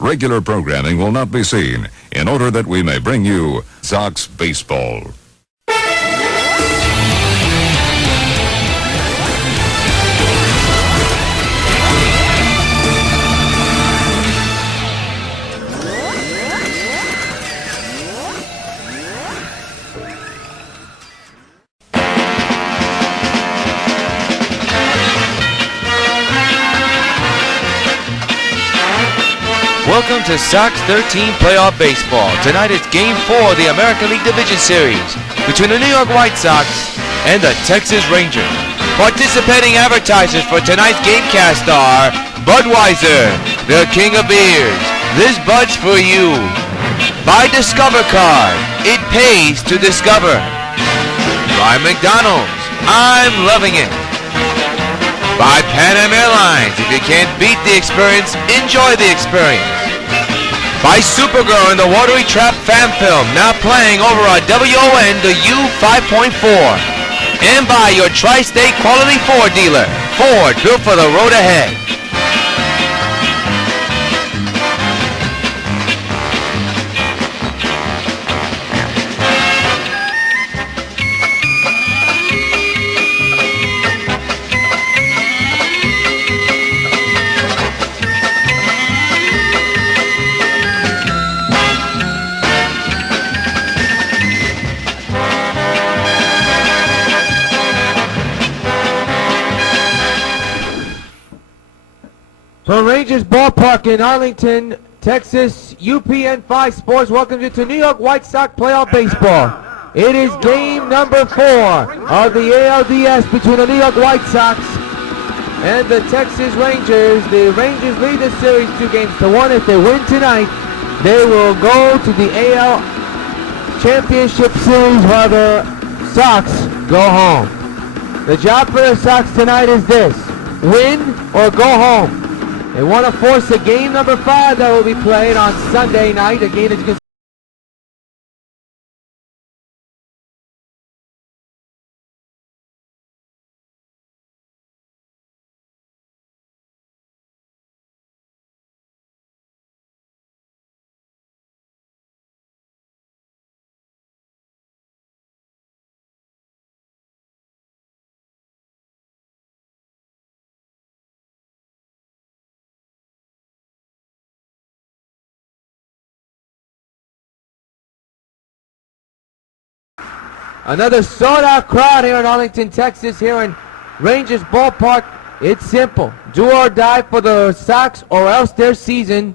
Regular programming will not be seen in order that we may bring you Sox Baseball. Welcome to Sox 13 Playoff Baseball. Tonight it's Game 4 of the American League Division Series between the New York White Sox and the Texas Rangers. Participating advertisers for tonight's gamecast are Budweiser, the king of beers. This Bud's for you. By Discover Card, it pays to discover. By McDonald's, I'm loving it. By Pan Am Airlines, if you can't beat the experience, enjoy the experience. By Supergirl and the Watery Trap fan film, now playing over on W.O.N. the U5.4. And by your Tri-State Quality Ford dealer, Ford, built for the road ahead. From Rangers Ballpark in Arlington, Texas, UPN 5 Sports welcomes you to New York White Sox playoff baseball. It is game number 4 of the ALDS between the New York White Sox and the Texas Rangers. The Rangers lead the series 2-1. If they win tonight, they will go to the AL Championship Series while the Sox go home. The job for the Sox tonight is this: win or go home. They want to force a game number 5 that will be played on Sunday night, a game that you can Another sold-out crowd here in Arlington, Texas, here in Rangers Ballpark. It's simple. Do or die for the Sox, or else their season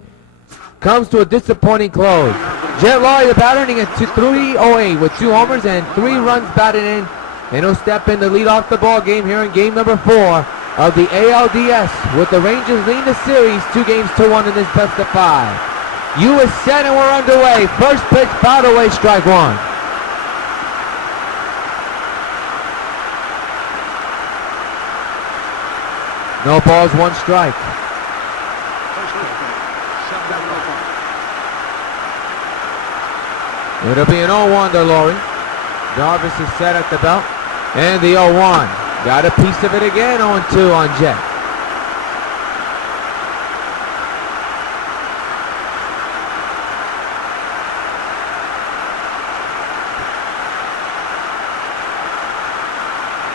comes to a disappointing close. Jet Laurie, the batter, hitting at 308 with 2 homers and 3 runs batted in. And he'll step in to lead off the ball game here in game number 4 of the ALDS, with the Rangers leading the series 2-1 in this best of 5. U is set and we're underway. First pitch, fouled away, strike 1. No balls, 1 strike. It'll be an 0-1 to Laurie. Jarvis is set at the belt. And the 0-1. Got a piece of it again, 0-2 on Jet.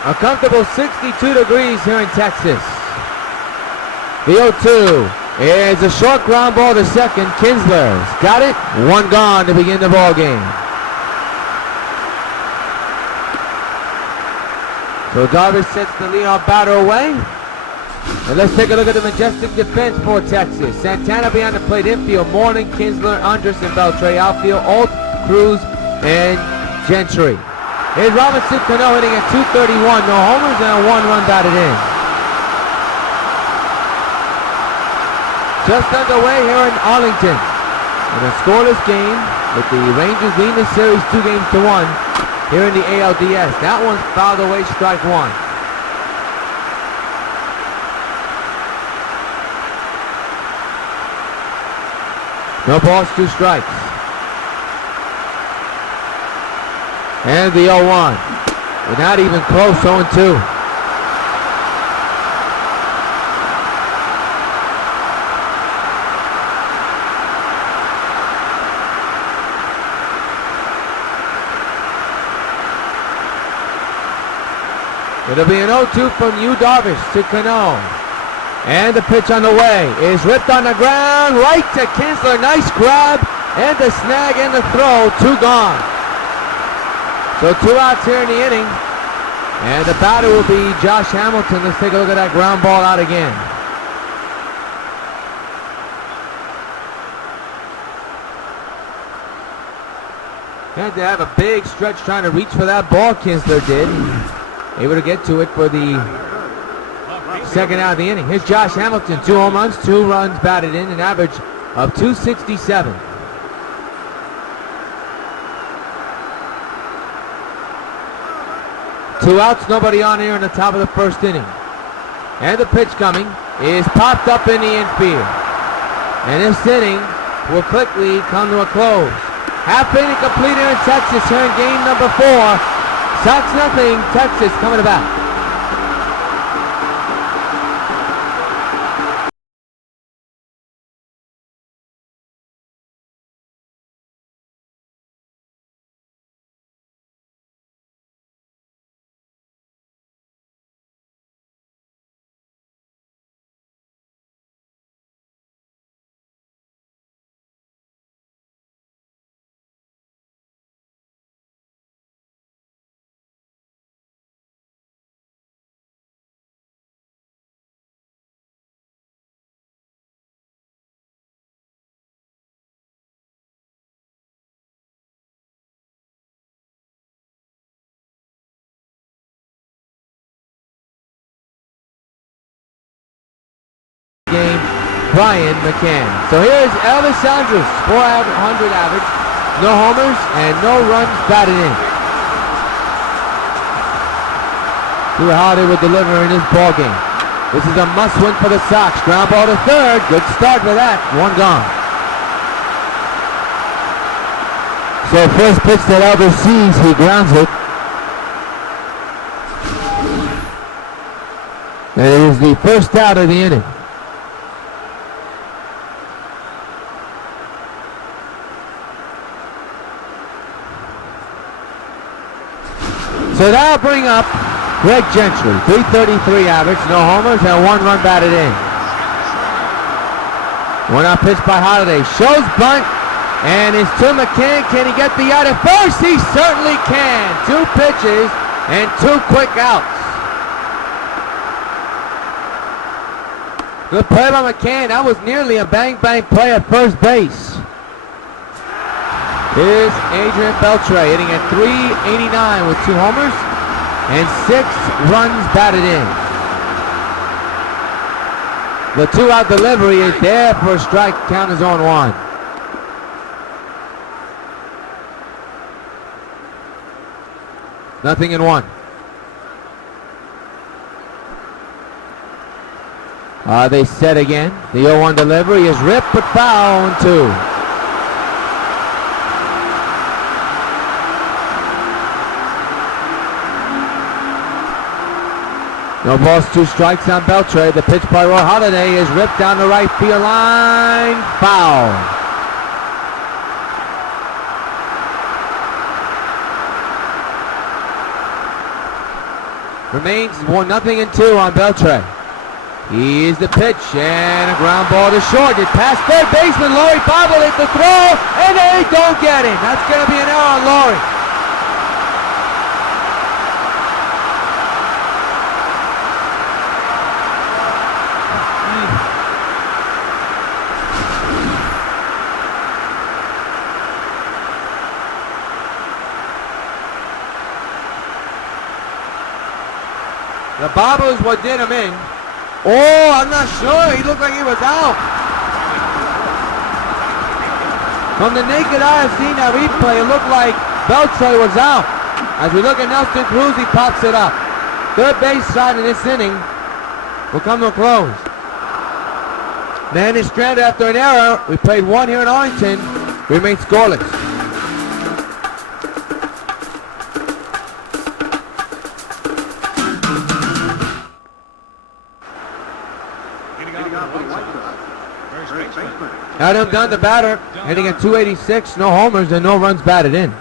A comfortable 62 degrees here in Texas. The 0-2 is a short ground ball to second. Kinsler's got it. 1 gone to begin the ball game. So Jarvis sets the leadoff batter away. And let's take a look at the majestic defense for Texas. Santana behind the plate infield. Moreland, Kinsler, Andrus, and Beltre outfield. Alt, Cruz, and Gentry. Here's Robinson Cano hitting at 231. No homers and a 1-run batted in. Just underway here in Arlington. In a scoreless game, with the Rangers leading the series 2-1 here in the ALDS. That one's fouled away, strike 1. No balls, 2 strikes. And the 0-1. We're not even close, 0-2. It'll be an 0-2 from Yu Darvish to Cano. And the pitch on the way is ripped on the ground, right to Kinsler. Nice grab, and the snag and the throw, 2 gone. So 2 outs here in the inning. And the batter will be Josh Hamilton. Let's take a look at that ground ball out again. Had to have a big stretch trying to reach for that ball, Kinsler did. Able to get to it for the second out of the inning. Here's Josh Hamilton, 2 home runs, 2 runs batted in, an average of .267. Two outs, nobody on here in the top of the first inning. And the pitch coming is popped up in the infield. And this inning will quickly come to a close. Half inning complete here in Texas here in game number 4. Sox nothing, Texas coming back. Game, Brian McCann. So here's Elvis Andrus, 400 average, no homers and no runs batted in. Drew Holiday will deliver in this ball game. This is a must-win for the Sox. Ground ball to third. Good start for that. 1 gone. So first pitch that Elvis sees, he grounds it. And it is the first out of the inning. So that'll bring up Greg Gentry, 333 average, no homers, and 1 run batted in. 1 out pitch by Holiday. Shows bunt, and it's to McCann. Can he get the out at first? He certainly can. 2 pitches and 2 quick outs. Good play by McCann. That was nearly a bang-bang play at first base. Here's Adrian Beltre hitting at .389 with 2 homers and 6 runs batted in. The 2-out delivery is there for a strike. Count is on 1. Nothing in 1. They set again. The 0-1 delivery is ripped but foul on 2. No balls, 2 strikes on Beltre. The pitch by Roy Halladay is ripped down the right field line. Foul. Remains 1-0 and 2 on Beltre. Here's the pitch and a ground ball to short. It's past third baseman Laurie Bobble at the throw, and they don't get him. That's going to be an error on Laurie. The bobble is what did him in. Oh, I'm not sure. He looked like he was out. From the naked eye, I've seen that replay. It looked like Beltre was out. As we look at Nelson Cruz, he pops it up. Third base side in this inning will come to a close. Man is stranded after an error. We played 1 here in Arlington. Remain scoreless. Adam Dunn, the batter, hitting at .286, no homers and no runs batted in.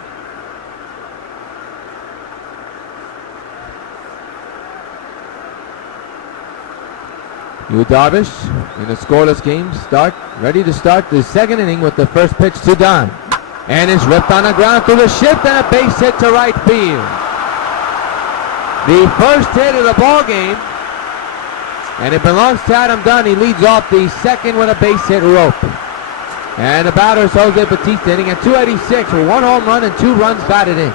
Yu Darvish in a scoreless game. Ready to start the second inning with the first pitch to Don. And it's ripped on the ground through the shift and a base hit to right field. The first hit of the ball game. And it belongs to Adam Dunn. He leads off the second with a base hit rope. And the batter is Jose Bautista, hitting at 286 with 1 home run and 2 runs batted in.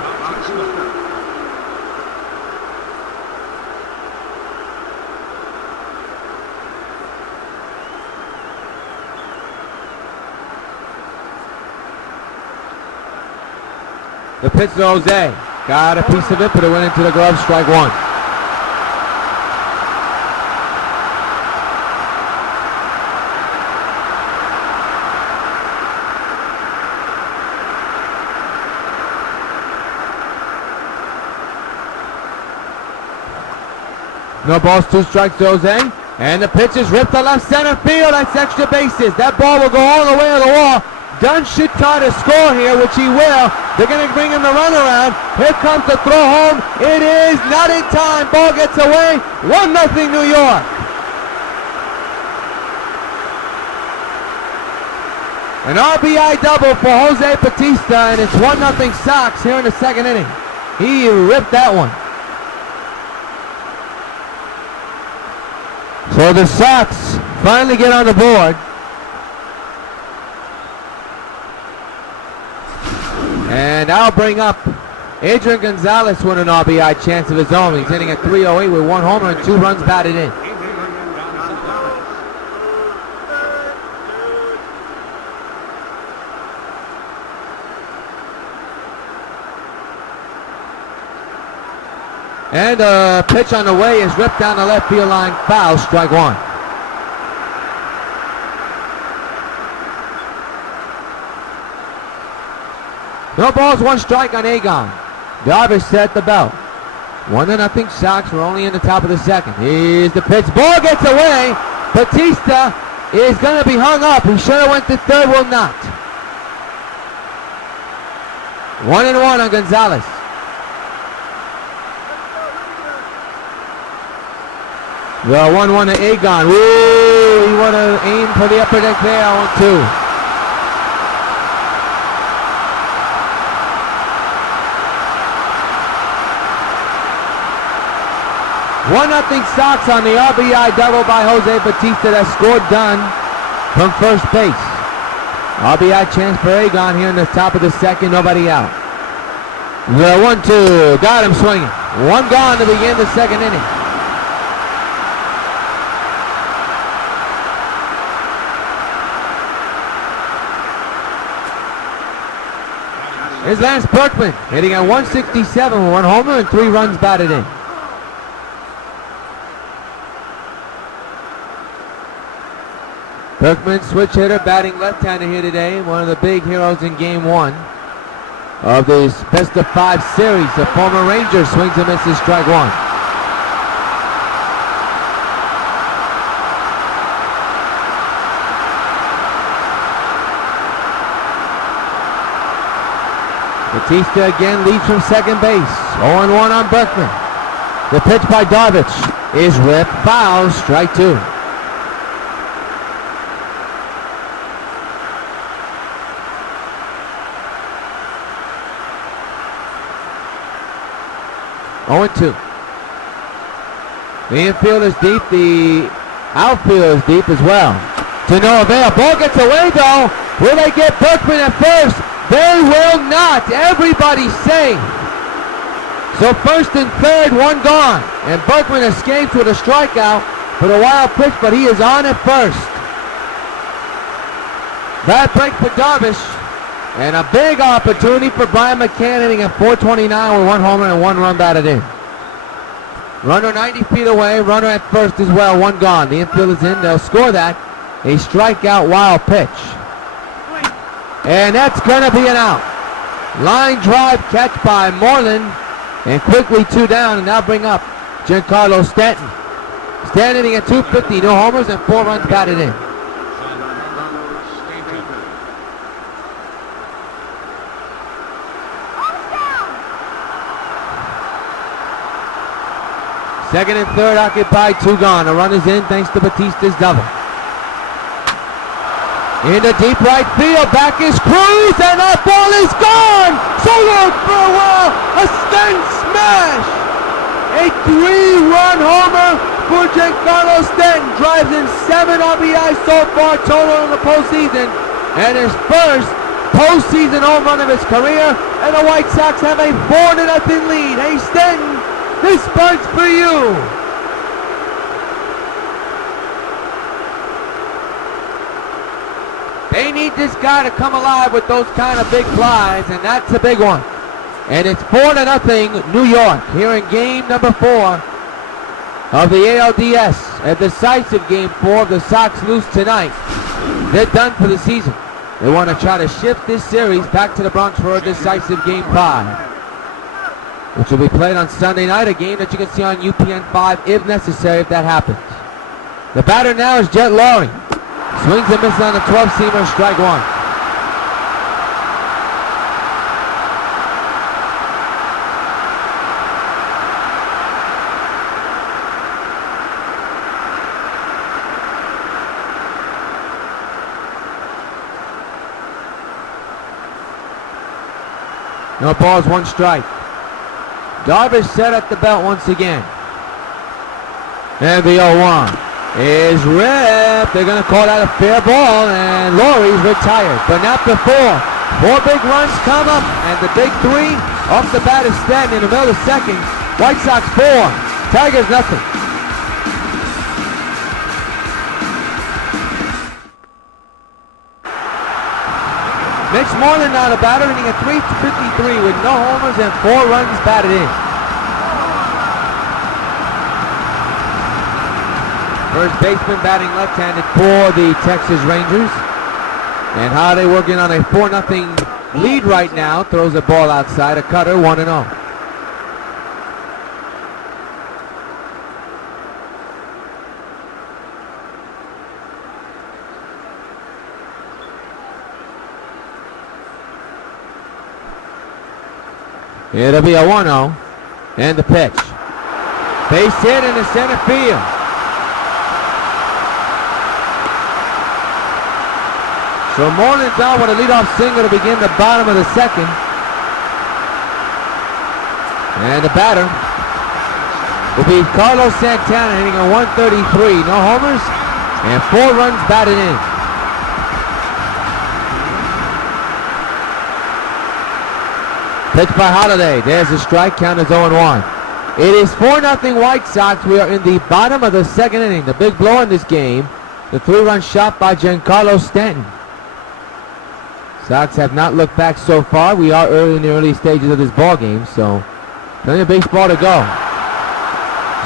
The pitch to Jose. Got a piece of it, but it went into the glove. Strike one. No balls, 2 strikes to Jose. And the pitch is ripped to left center field. That's extra bases. That ball will go all the way to the wall. Dunn should try to score here, which he will. They're going to bring him the runaround. Here comes the throw home. It is not in time. Ball gets away. 1-0 New York. An RBI double for Jose Bautista, and it's 1-0 Sox here in the second inning. He ripped that one. So the Sox finally get on the board. And I'll bring up Adrian Gonzalez with an RBI chance of his own. He's hitting at 308 with 1 homer and 2 runs batted in. And a pitch on the way is ripped down the left field line, foul, strike one. No balls, 1 strike on Agon. Darvish set the belt. 1-0 Sox. We're only in the top of the second. Here's the pitch. Ball gets away. Bautista is going to be hung up. He should have went to third, will not. 1-1 on Gonzalez. The 1-1 to Agon. Woo! He want to aim for the upper deck there. 1-2. 1-0 Sox on the RBI double by Jose Bautista that scored Dunn from first base. RBI chance for Agon here in the top of the second, nobody out. The 1-2, got him swinging. 1 gone to begin the second inning. Here's Lance Berkman hitting at 167 with 1 homer and 3 runs batted in. Berkman, switch hitter, batting left-hander here today. One of the big heroes in Game 1 of this best-of-5 series. The former Ranger swings and misses, strike one. Bautista again leads from second base. 0-1 on Berkman. The pitch by Darvish is ripped, foul, strike two. The infield is deep, the outfield is deep as well. To no avail. Ball gets away though. Will they get Berkman at first? They will not. Everybody's safe. So first and third, 1 gone. And Berkman escapes with a strikeout for the wild pitch, but he is on at first. Bad break for Darvish. And a big opportunity for Brian McCann, hitting at 429 with 1 homer and 1 run batted in. Runner 90 feet away, runner at first as well, 1 gone. The infield is in, they'll score that. A strikeout wild pitch. And that's gonna be an out. Line drive catch by Moreland, and quickly 2 down, and now bring up Giancarlo Stanton. Stanton hitting at 250, no homers and 4 runs batted in. Second and third occupied, 2 gone. A run is in thanks to Batista's double. In the deep right field, back is Cruz, and that ball is gone! Soloed for a while, a Sten smash! A 3-run homer for Giancarlo Stanton, drives in 7 RBIs so far total in the postseason, and his first postseason home run of his career, and the White Sox have a 4-0 lead. Hey Stanton, this part's for you! They need this guy to come alive with those kind of big flies, and that's a big one. And it's 4-0 New York here in game number 4 of the ALDS. A decisive game 4 of the Sox lose tonight. They're done for the season. They want to try to shift this series back to the Bronx for a decisive game 5, which will be played on Sunday night, a game that you can see on UPN 5 if necessary, if that happens. The batter now is Jet Lowry. Swings and misses on the 12-seamer, strike 1. No balls, 1 strike. Darvish set at the belt once again. And the 0-1 is ripped. They're going to call that a fair ball, and Lowry's retired. But not before. 4 big runs come up, and the big 3 off the bat is Stanton in the middle of the second. White Sox 4, Tigers nothing. Mitch Moreland now the batter, hitting at .353 with no homers and 4 runs batted in. First baseman batting left-handed for the Texas Rangers. And Holiday working on a 4-0 lead right now. Throws the ball outside, a cutter, 1-0. It'll be a 1-0. And the pitch. Base hit in the center field. So Moreland's out with a leadoff single to begin the bottom of the second. And the batter will be Carlos Santana, hitting a .133. No homers and 4 runs batted in. Pitch by Holiday. There's a strike. Count is 0-1. It is 4-0 White Sox. We are in the bottom of the second inning. The big blow in this game. The 3-run shot by Giancarlo Stanton. Sox have not looked back so far. We are early in the early stages of this ball game, so plenty of baseball to go.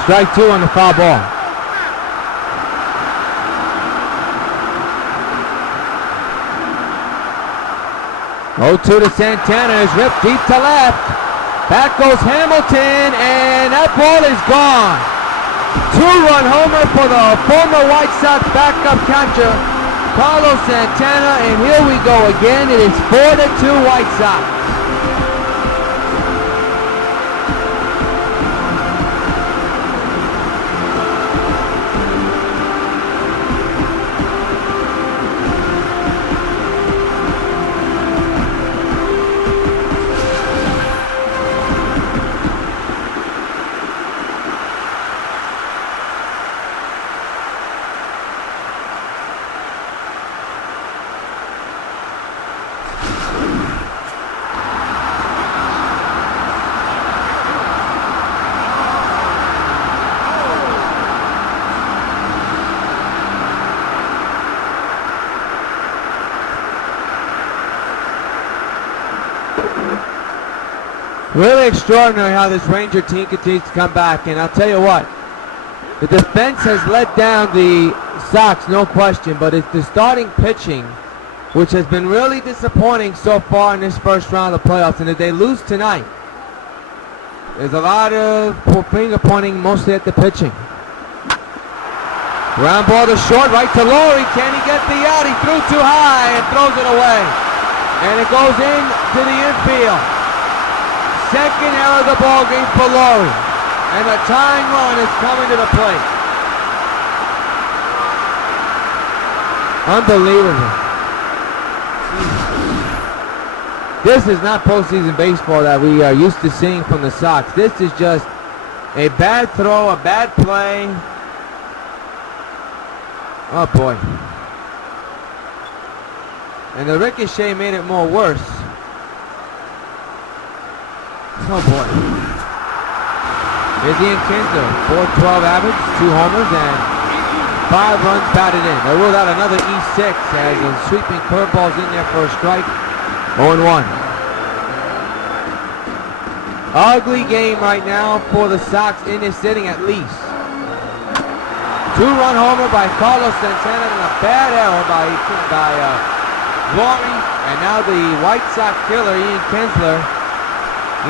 Strike 2 on the foul ball. 0-2 to Santana is ripped deep to left. Back goes Hamilton, and that ball is gone. 2-run homer for the former White Sox backup catcher, Carlos Santana, and here we go again. It is 4-2 White Sox. Really extraordinary how this Ranger team continues to come back, and I'll tell you what, the defense has let down the Sox, no question, but it's the starting pitching which has been really disappointing so far in this first round of the playoffs, and if they lose tonight, there's a lot of finger pointing mostly at the pitching. Ground ball to short, right to Lowry. Can he get the out? He threw too high and throws it away. And it goes in to the infield. Second error of the ball game for Lowry. And the tying run is coming to the plate. Unbelievable. This is not postseason baseball that we are used to seeing from the Sox. This is just a bad throw, a bad play. Oh boy. And the ricochet made it more worse. Oh boy. Here's Ian Kinsler, 412 average, 2 homers, and 5 runs batted in. They ruled out another E6 as the sweeping curveballs in there for a strike. 0-1. Ugly game right now for the Sox in this inning at least. 2-run homer by Carlos Santana and a bad error by Glory. And now the White Sox killer, Ian Kinsler,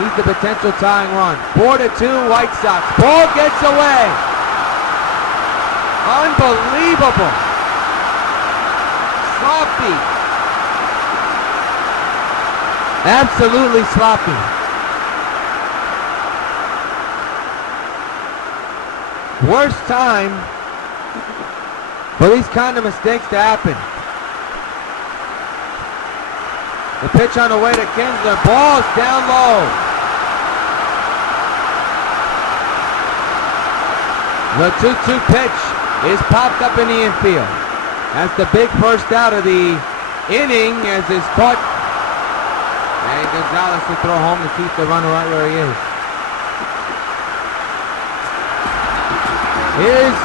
needs the potential tying run. 4-2 White Sox. Ball gets away. Unbelievable. Sloppy. Absolutely sloppy. Worst time for these kind of mistakes to happen. The pitch on the way to Kinsler. Ball's down low. The 2-2 pitch is popped up in the infield. That's the big first out of the inning as it's caught. And Gonzalez to throw home to keep the runner right where he is. Here's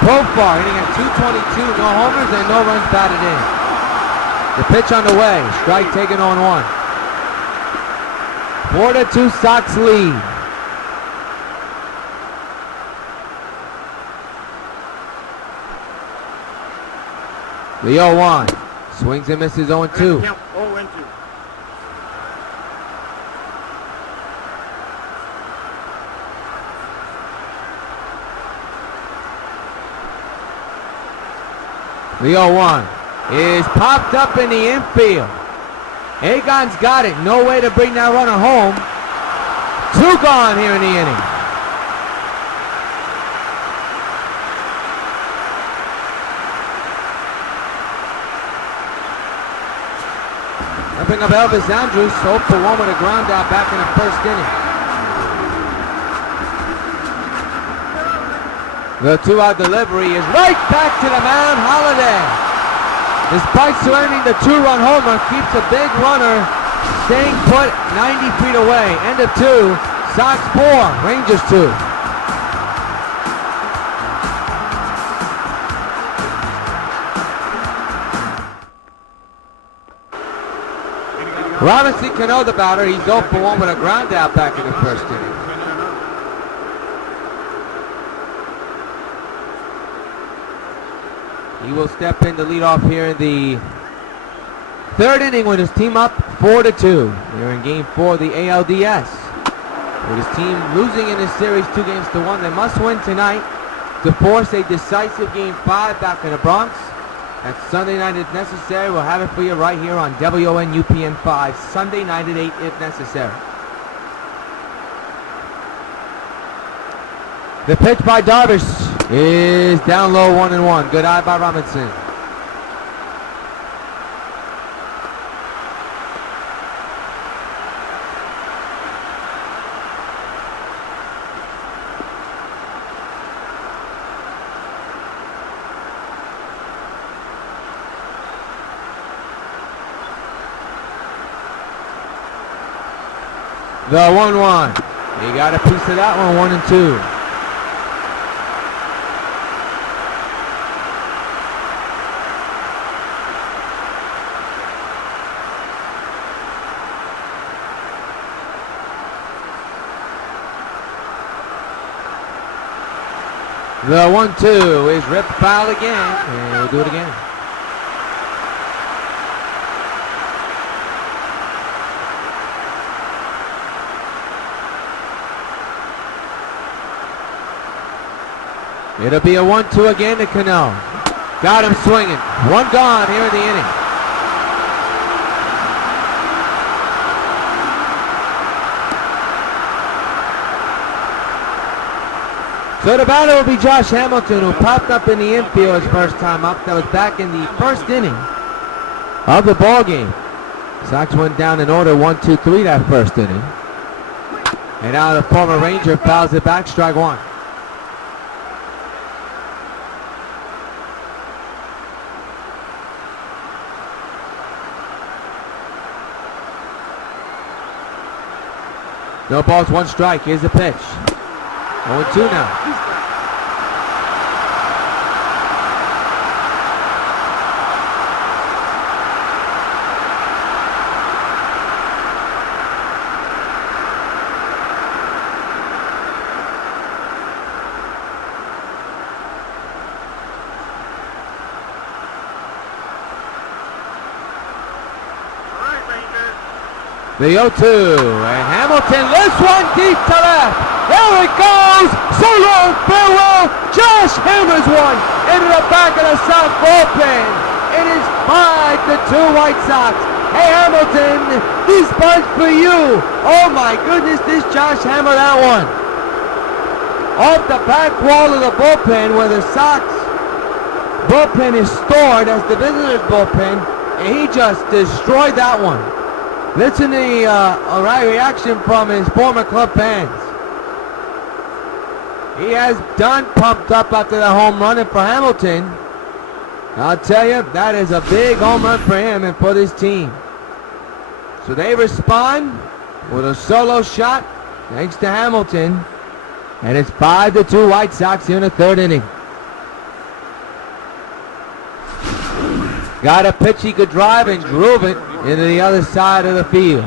Profar hitting at 222, no homers and no runs batted in. The pitch on the way, strike taken on 1. 4-2 Sox lead. The 0-1 swings and misses 0-2. The 0-1 is popped up in the infield. Agon's got it. No way to bring that runner home. 2 gone here in the inning. I bring up Elvis Andrus, 0-for-1 with a ground out back in the first inning. The 2-out delivery is right back to the mound. Holiday, despite surrendering the 2-run homer, keeps a big runner staying put 90 feet away. End of 2, Sox 4, Rangers 2. Robinson Cano, the batter, he's 0-for-1 with a ground out back in the first inning. He will step in to lead off here in the 3rd inning with his team up 4-2. They're in game 4 of the ALDS. With his team losing in this series 2-1, they must win tonight to force a decisive game 5 back in the Bronx. That's Sunday night if necessary. We'll have it for you right here on W.O.N. UPN 5, Sunday night at 8 if necessary. The pitch by Darvish is down low, 1-1. Good eye by Robinson. The 1-1. He got a piece of that one, 1-2. The 1-2 is ripped foul again, and we'll do it again. It'll be a 1-2 again to Cano. Got him swinging. 1 gone here in the inning. So the batter will be Josh Hamilton, who popped up in the infield his first time up. That was back in the first inning of the ball game. Sox went down in order 1-2-3 that first inning. And now the former Ranger fouls it back, strike one. No balls, one strike. Here's the pitch. 0-2 now. The 0-2, and Hamilton lifts one deep to left. There it goes. So long, farewell. Josh hammers one into the back of the Sox bullpen. It is 5-2 White Sox. Hey Hamilton, this bunch for you. Oh my goodness, this Josh hammered that one. Off the back wall of the bullpen where the Sox bullpen is stored as the visitor's bullpen, and he just destroyed that one. Listen to the reaction from his former club fans. He has done pumped up after the home run, and for Hamilton, I'll tell you, that is a big home run for him and for this team. So they respond with a solo shot, thanks to Hamilton, and it's 5-2 White Sox here in the third inning. Got a pitch he could drive and drove it into the other side of the field.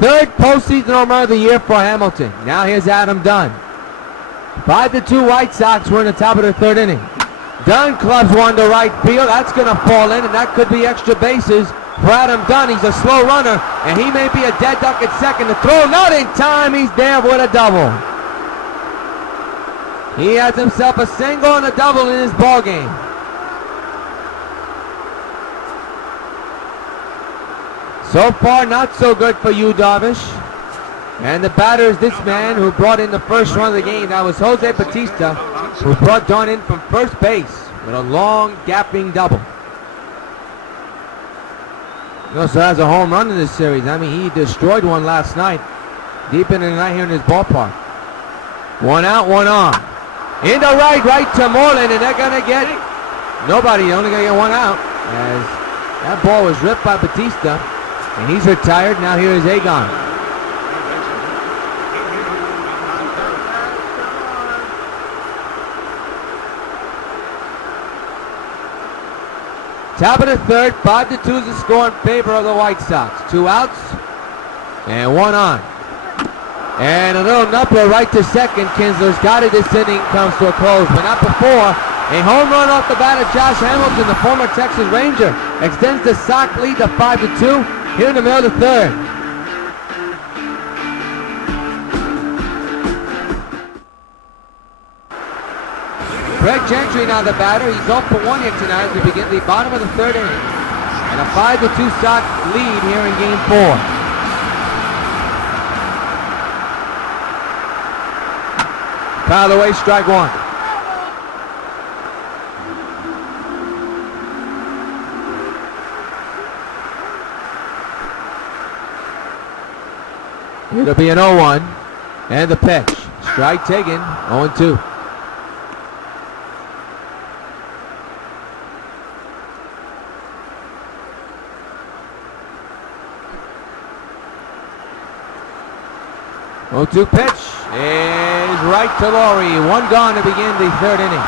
Third postseason home run of the year for Hamilton. Now here's Adam Dunn. 5-2 White Sox. We're in the top of the third inning. Dunn clubs one to right field. That's going to fall in, and that could be extra bases for Adam Dunn. He's a slow runner, and he may be a dead duck at second. The throw not in time. He's there with a double. He has himself a single and a double in his ball game. So far, not so good for you, Darvish. And the batter is this man who brought in the first run of the game. That was Jose Bautista, who brought Dunn in from first base with a long, gapping double. He also has a home run in this series. I mean, he destroyed one last night, deep into the night here in his ballpark. One out, one on. Into right to Moreland, and they're going to get nobody. They're only going to get one out, as that ball was ripped by Bautista. And he's retired. Now here is Agon. Top of the third, 5-2 is the score in favor of the White Sox. Two outs and one on. And a little knuckler right to second. Kinsler's got it. This inning comes to a close, but not before. A home run off the bat of Josh Hamilton, the former Texas Ranger, extends the Sox lead to 5-2. Here in the middle of the third. Greg Gentry now the batter. He's 0 for 1 here tonight as we begin the bottom of the third inning. And a 5-2 Sox lead here in game 4. Fouled away, strike one. It'll be an 0-1, and the pitch. Strike taken, 0-2. Oh, 2 pitch is right to Laurie. One gone to begin the third inning.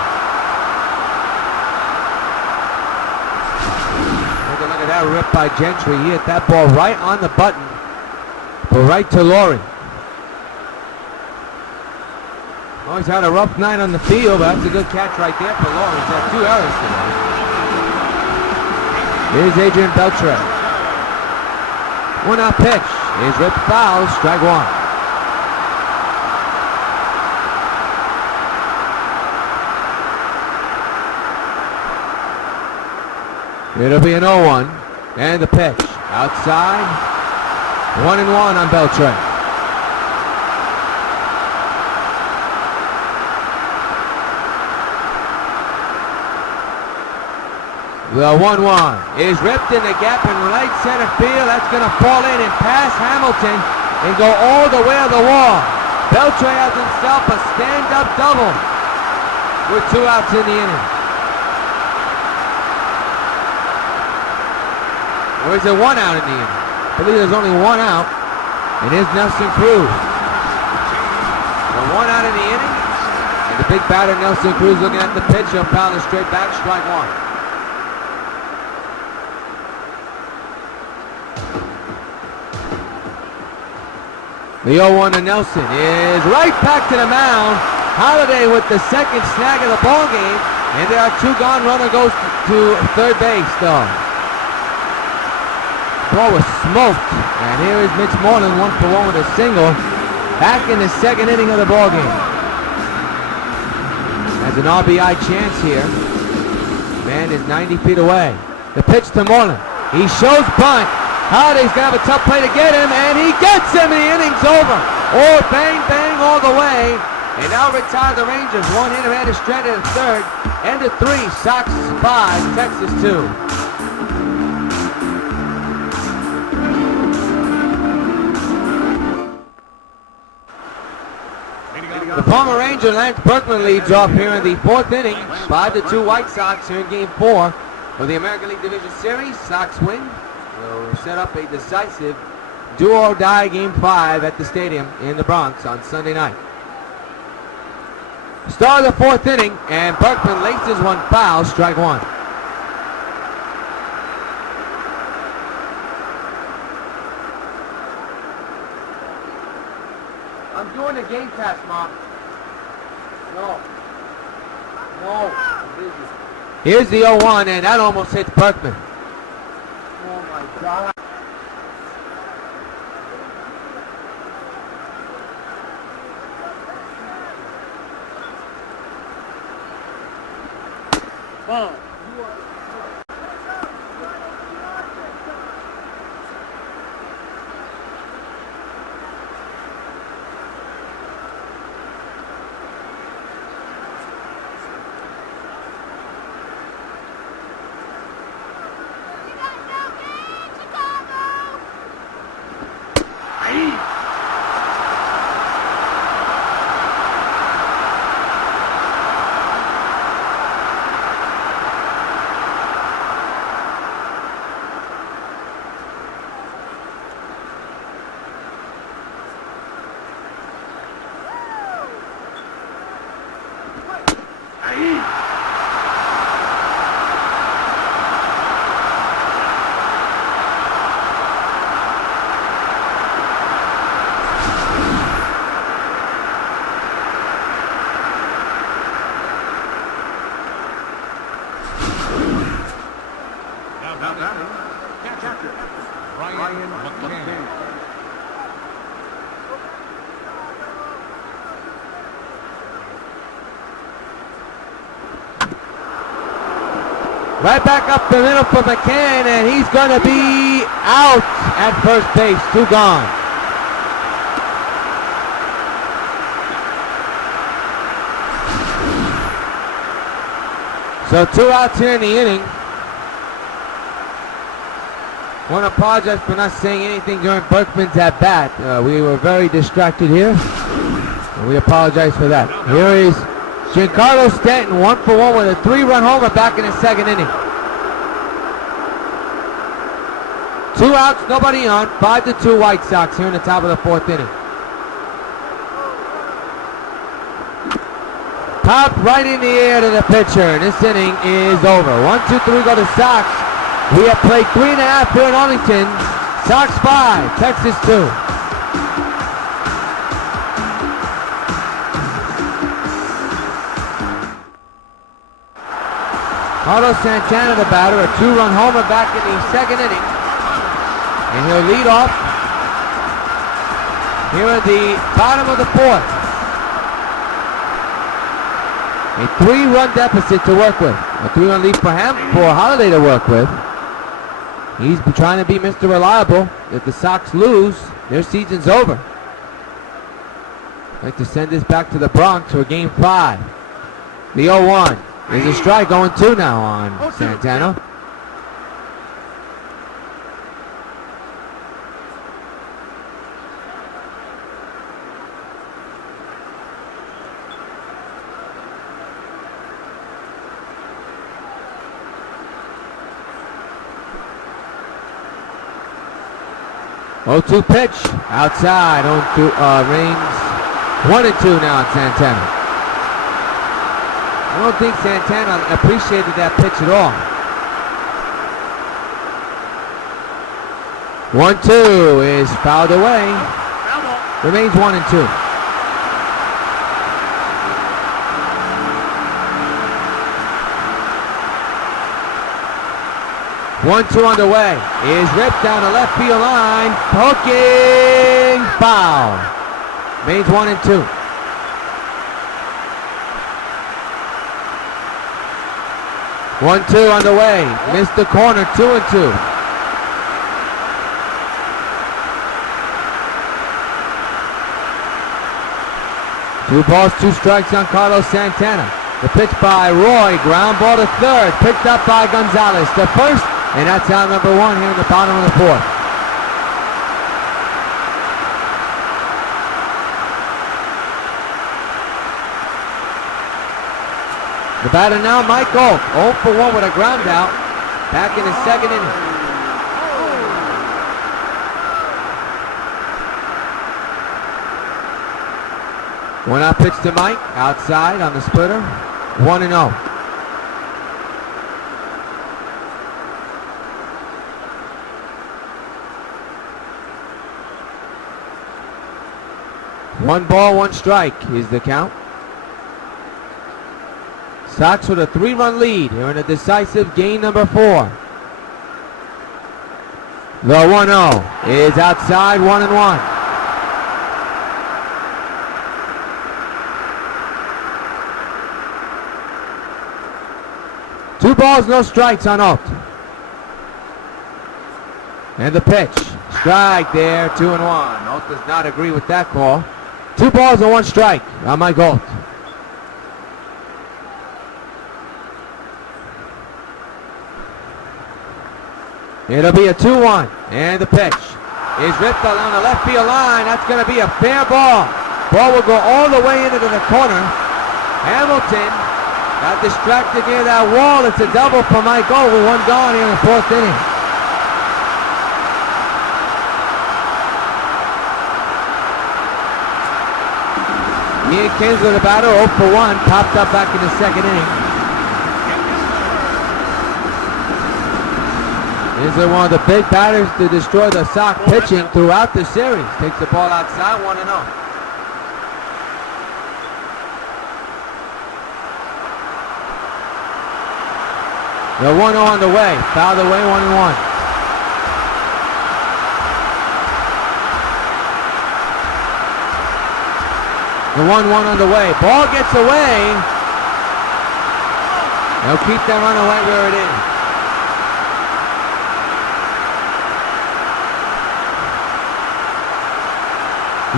Take a look at that rip by Gentry. He hit that ball right on the button. But right to Laurie. Oh, he's had a rough night on the field, but that's a good catch right there for Laurie. He's had 2 errors today. Here's Adrian Beltre. 1-out pitch is ripped foul, strike one. It'll be an 0-1, and the pitch outside. 1-1 on Beltre. The 1-1 is ripped in the gap in right center field. That's going to fall in and pass Hamilton and go all the way to the wall. Beltre has himself a stand-up double with 2 outs in the inning. Or is it 1 out in the inning? I believe there's only 1 out. And here's Nelson Cruz. The 1 out in the inning. And the big batter Nelson Cruz looking at the pitch. He'll foul it straight back, strike 1. The 0-1 to Nelson is right back to the mound. Holiday with the second snag of the ball game, and there are 2 gone. Runner goes to third base, though. Ball was smoked, and here is Mitch Moreland, 1 for 1 with a single. Back in the second inning of the ball game. Has an RBI chance here. Man is 90 feet away. The pitch to Moreland. He shows bunt. Holiday's going to have a tough play to get him, and he gets him, and the inning's over. Oh, bang, bang all the way. And now retire the Rangers. 1 hitter had a stranded at third. End of 3, Sox 5, Texas 2. The former Ranger Lance Berkman leads off here in the 4th inning. 5-2 White Sox here in Game 4 of the American League Division Series. Sox win. Will set up a decisive do-or-die Game 5 at the stadium in the Bronx on Sunday night. Start of the 4th inning, and Berkman laces one foul, strike 1. I'm doing the game pass, Mom. No. I'm busy. Here's the 0-1, and that almost hits Berkman. Oh my God. Oh. Right back up the middle for McCann, and he's going to be out at first base. 2 gone. So 2 outs here in the inning. I want to apologize for not saying anything during Berkman's at bat. We were very distracted here, and we apologize for that. Here is Giancarlo Stanton, 1 for 1 with a 3-run homer back in the second inning. 2 outs, nobody on. 5-2 White Sox here in the top of the 4th inning. Popped right in the air to the pitcher, and this inning is over. 1-2-3 go to Sox. We have played 3.5 here in Arlington. Sox 5, Texas 2. Carlos Santana, the batter, a 2-run homer back in the second inning. And he'll lead off here at the bottom of the 4th. A 3-run deficit to work with. A 3-run lead for Holiday to work with. He's trying to be Mr. Reliable. If the Sox lose, their season's over. I'd like to send this back to the Bronx for Game 5. The 0-1. There's a strike, 0-2 now on Santana. 0-2 pitch. Outside. 0-2 Reigns. 1-2 now at Santana. I don't think Santana appreciated that pitch at all. 1-2 is fouled away. Remains 1-2. One-two on the way. Is ripped down the left field line. Poking foul. Remains 1-2. One-two on the way. Missed the corner. 2-2. Two balls, two strikes on Carlos Santana. The pitch by Roy. Ground ball to third. Picked up by Gonzalez. The first. And that's out number one here in the bottom of the fourth. The batter now, Mike Oak. 0 for 1 with a ground out. Back in the second inning. One out pitch to Mike. Outside on the splitter. 1-0. One ball, one strike is the count. Sox with a 3-run lead here in a decisive game number 4. The 1-0 is outside, 1-1. Two balls, no strikes on Alt. And the pitch. Strike there, 2-1. Alt does not agree with that call. 2 balls and 1 strike on Mike Alt. It'll be a 2-1. And the pitch is ripped along the left field line. That's going to be a fair ball. Ball will go all the way into the corner. Hamilton got distracted near that wall. It's a double for Mike Alt with 1 gone here in the 4th inning. Ian Kinsler, the batter, 0 for 1, popped up back in the second inning. Kinsler, one of the big batters to destroy the Sox pitching throughout the series. Takes the ball outside, 1-0. The 1-0 on the way, fouled away, 1-1. The 1-1 on the way. Ball gets away. They'll keep that run away where it is.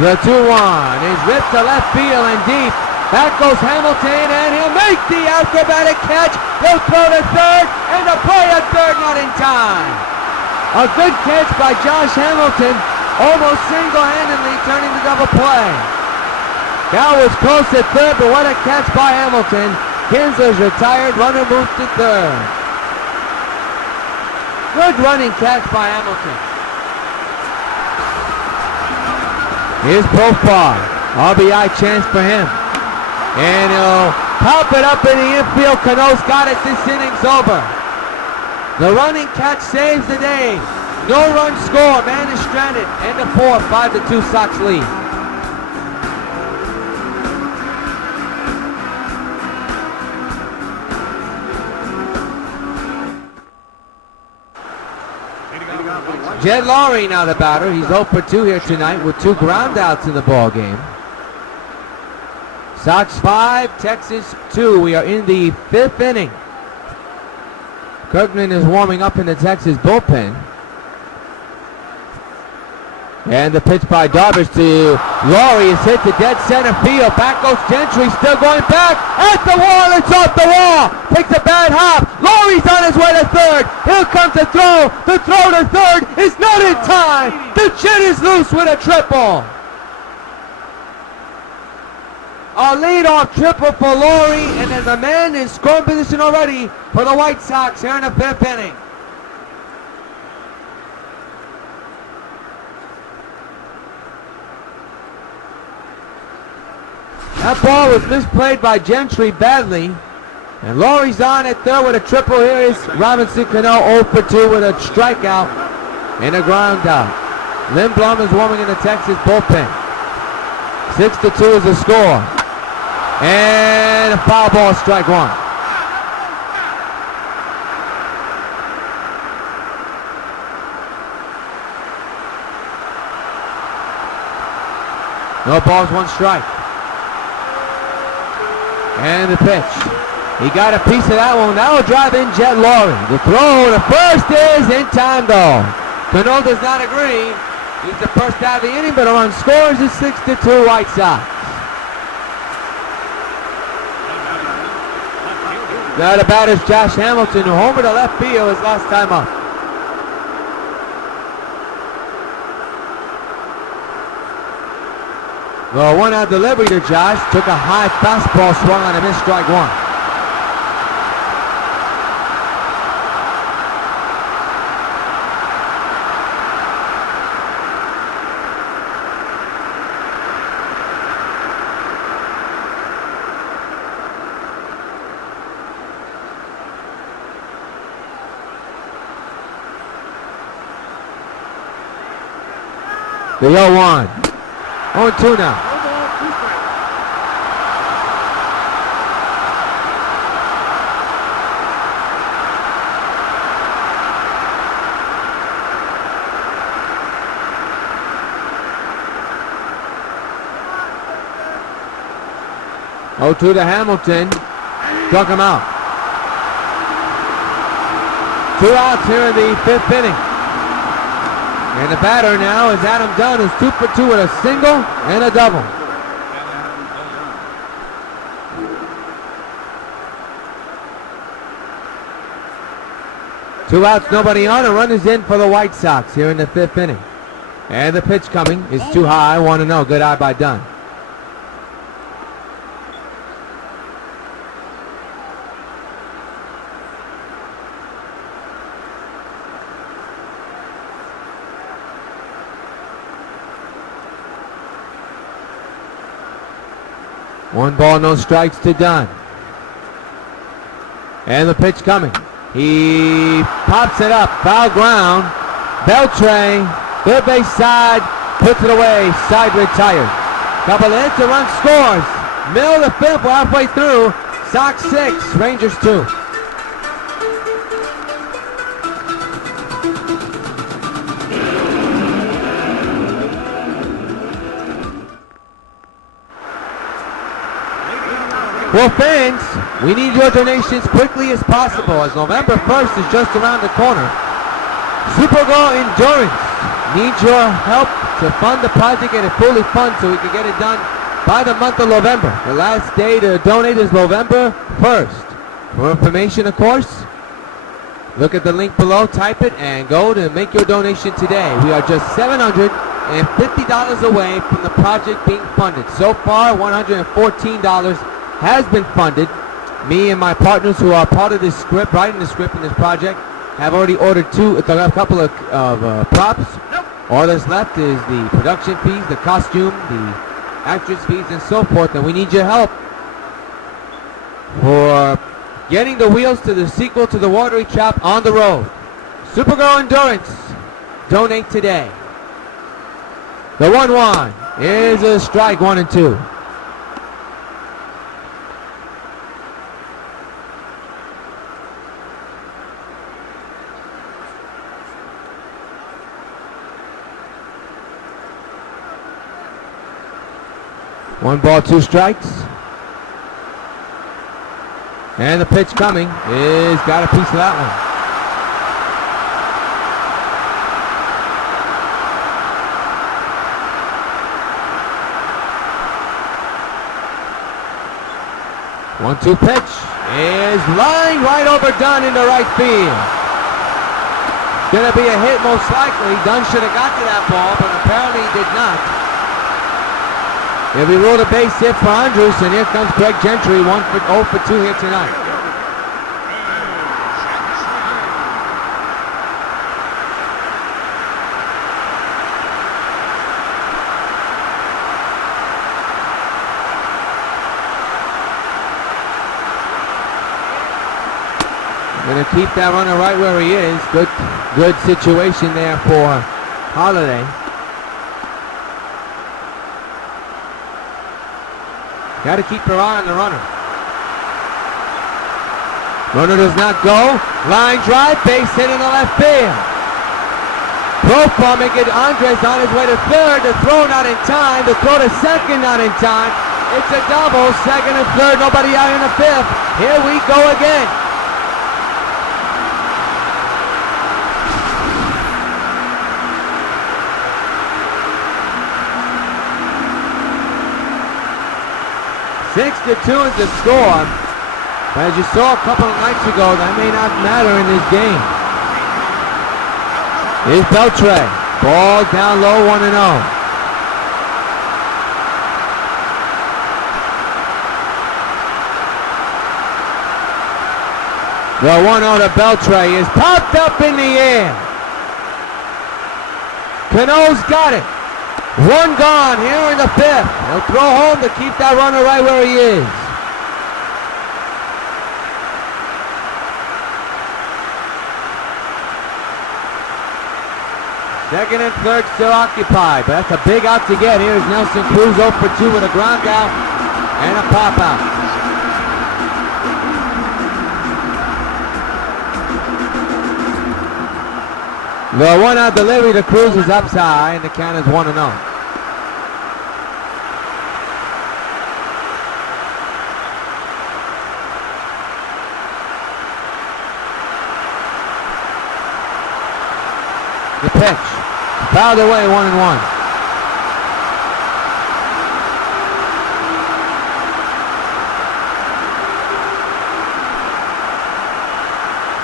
The 2-1 is ripped to left field and deep. Back goes Hamilton, and he'll make the acrobatic catch. He'll throw to third, and the play at third not in time. A good catch by Josh Hamilton, almost single-handedly turning the double play. That was close to third, but what a catch by Hamilton. Kinsler's retired, runner moves to third. Good running catch by Hamilton. Here's Profar. RBI chance for him. And he'll pop it up in the infield. Cano's got it. This inning's over. The running catch saves the day. No run score. Man is stranded. End of 4, 5-2 Sox lead. Jed Lowry now the batter. He's 0 for 2 here tonight with 2 ground outs in the ball game. Sox 5, Texas 2. We are in the 5th inning. Kirkman is warming up in the Texas bullpen. And the pitch by Darvish to Lowry is hit to dead center field. Back goes Gentry, still going back at the wall. It's off the wall. Takes a bad hop. Lowry's on his way to third. Here comes the throw. The throw to third is not in time. The Jet is loose with a triple. A leadoff triple for Lowry, and there's a man in scoring position already for the White Sox here in the 5th inning. That ball was misplayed by Gentry badly. And Laurie's on at third with a triple. Here is Robinson Cano 0 for 2 with a strikeout and a ground out. Lindblom is warming in the Texas bullpen. 6-2 is the score. And a foul ball, strike one. No balls, one strike. And the pitch. He got a piece of that one. That will drive in Jet Laurie. The throw to first is in time though. Cano does not agree. He's the first out of the inning, but a run scores is 6-2 White Sox. Now the batter's Josh Hamilton, who homered to left field his last time up. Well, one out delivery to Josh. Took a high fastball, swung on a missed, strike one. The 0-1. 0-2 now. To Hamilton. Struck him out. 2 outs here in the 5th inning. And the batter now is Adam Dunn, who's 2 for 2 with a single and a double. Two outs, nobody on. A run is in for the White Sox here in the 5th inning. And the pitch coming is too high. 1-0. Good eye by Dunn. One ball, no strikes to Dunn. And the pitch coming. He pops it up. Foul ground. Beltre, third base side, puts it away. Side retired. Couple of hits, a run scores. Middle of the 5th, we're halfway through. Sox 6, Rangers 2. Well, fans, we need your donations quickly as possible, as November 1st is just around the corner. Supergirl Endurance needs your help to fund the project, get it fully funded so we can get it done by the month of November. The last day to donate is November 1st. For information, of course, look at the link below, type it, and go to make your donation today. We are just $750 away from the project being funded. So far, $114 has been funded. Me and my partners who are part of this script, writing the script in this project, have already ordered a couple of props. All that's left is the production fees, the costume, the actress fees, and so forth. And we need your help for getting the wheels to the sequel to The Watery Trap on the road. Supergirl Endurance. Donate today. The 1-1 is a strike, 1-2. One ball, two strikes. And the pitch coming is got a piece of that one. 1-2 pitch is lined right over Dunn into right field. Gonna be a hit most likely. Dunn should have got to that ball, but apparently he did not. If we roll the base hit for Andrews, and here comes Greg Gentry, 0 for 2 here tonight. Gonna keep that runner right where he is. Good situation there for Holiday. Got to keep your eye on the runner. Runner does not go. Line drive, base hit in the left field. Profile make it. Andres on his way to third. The throw not in time. The throw to second not in time. It's a double. Second and third. Nobody out in the fifth. Here we go again. Six to 2 is the score. But as you saw a couple of nights ago, that may not matter in this game. Here's Beltre. Ball down low, 1-0. The 1-0 to Beltre is popped up in the air. Cano's got it. One gone here in the fifth. He'll throw home to keep that runner right where he is. Second and third still occupied, but that's a big out to get. Here's Nelson Cruz 0 for 2 with a ground out and a pop out. The 1-out delivery to Cruz is up high, and the count is 1-0. The pitch. Fouled away, 1-1.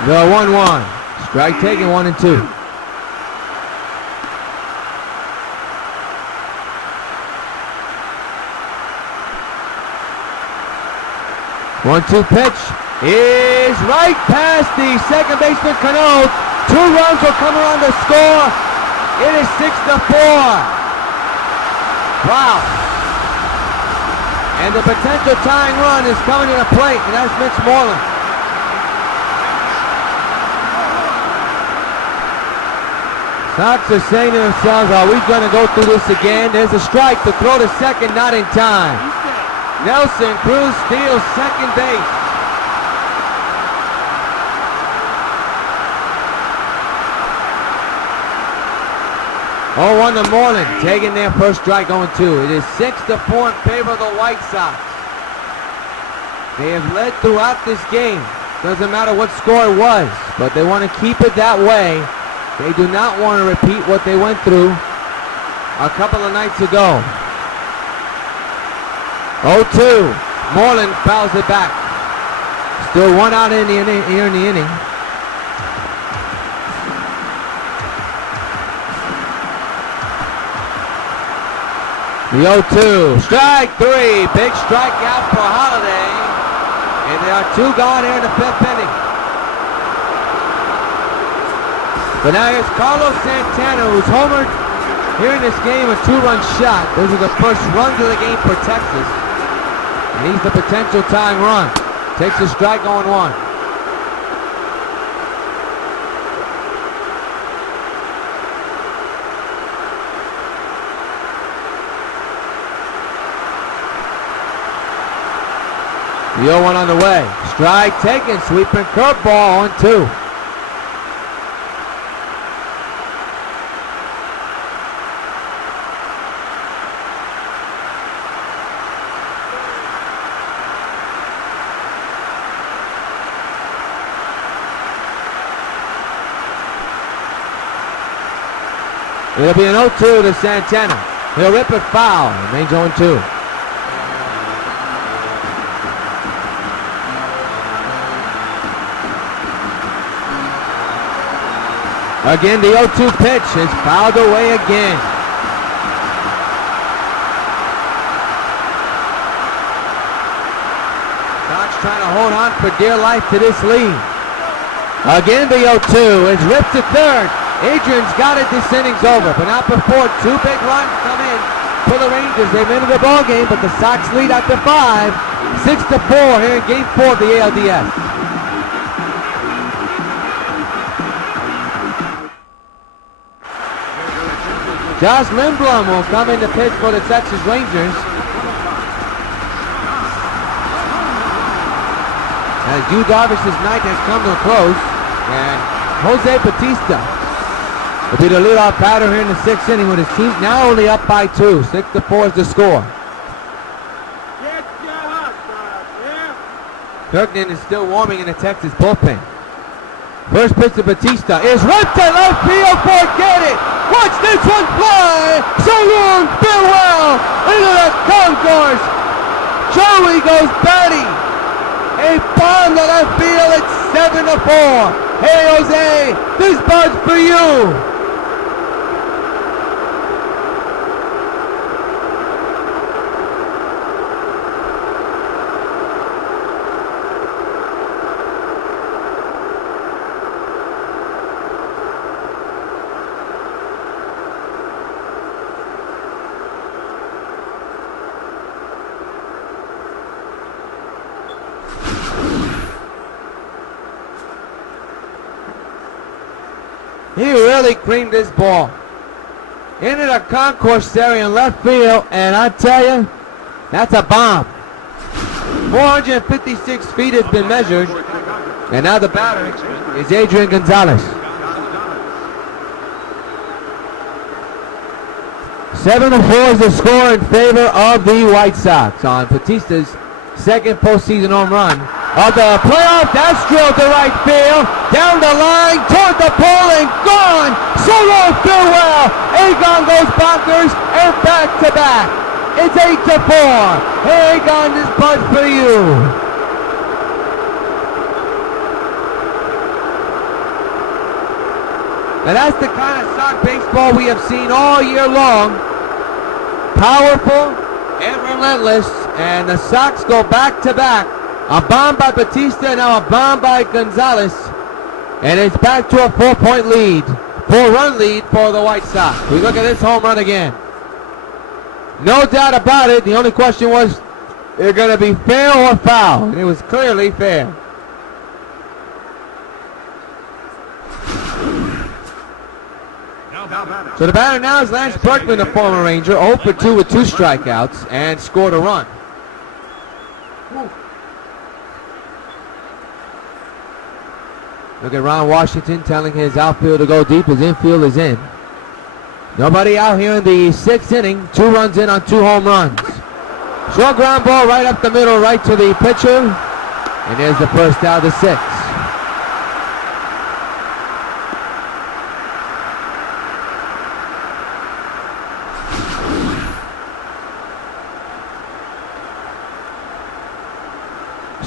The 1-1. Strike taken, 1-2. 1-2 pitch is right past the second baseman Cano. 2 runs will come around to score. It is 6-4. Wow. And the potential tying run is coming to the plate, and that's Mitch Moreland. Sox are saying to themselves, are we going to go through this again? There's a strike to throw to second, not in time. Nelson Cruz steals second base. Oh, 1 to Moreland, taking their first strike, 0-2. It is 6-4 in favor of the White Sox. They have led throughout this game. Doesn't matter what score it was, but they want to keep it that way. They do not want to repeat what they went through a couple of nights ago. 0-2. Moreland fouls it back. Still 1 out in the inning, here in the inning. The 0-2. Strike 3. Big strikeout for Holiday. And there are 2 gone here in the fifth inning. But now here's Carlos Santana, who's homered here in this game, a 2-run shot. Those are the first runs of the game for Texas. And he's the potential tying run. Takes a strike, 0-1. The 0-1 on the way. Strike taken, sweeping curveball, 1-2. It'll be an 0-2 to Santana. He'll rip it foul. Remains 0-2. Again, the 0-2 pitch is fouled away again. Sox trying to hold on for dear life to this lead. Again, the 0-2 is ripped to third. Adrian's got it. This inning's over, but not before 2 big runs come in for the Rangers. They've entered the ball game, but the Sox lead after 5, 6-4 here in Game 4 of the ALDS. Josh Lindblom will come in to pitch for the Texas Rangers. As Yu Darvish's night has come to a close, and Jose Bautista will be the leadoff batter here in the 6th inning with his team now only up by 2. 6-4 is the score. Kirkman is still warming in the Texas bullpen. First pitch to Bautista is ripped to left field. Forget it. Watch this one fly. So long, farewell into the concourse. Joey goes batting. A bomb to left field. It's 7-4. Hey Jose, this ball's for you. He really creamed this ball into the concourse area in left field, and I tell you, that's a bomb. 456 feet has been measured, and now the batter is Adrian Gonzalez. 7-4 is the score in favor of the White Sox on Bautista's second postseason home run of the playoff. That's drilled to right field, down the line, toward the pole, and gone. So long, farewell. Agon goes bonkers, and back to back. It's 8-4. Hey, Agon, this buzz for you. And that's the kind of Sox baseball we have seen all year long. Powerful and relentless, and the Sox go back to back. A bomb by Bautista, now a bomb by Gonzalez. And it's back to a 4-point lead. 4-run lead for the White Sox. We look at this home run again. No doubt about it. The only question was, is it going to be fair or foul? And it was clearly fair. So the batter now is Lance Berkman, the former Ranger, 0 for 2 with 2 strikeouts, and scored a run. Look at Ron Washington telling his outfield to go deep. His infield is in. Nobody out here in the 6th inning. 2 runs in on 2 home runs. Short ground ball right up the middle, right to the pitcher. And there's the first out of the 6th.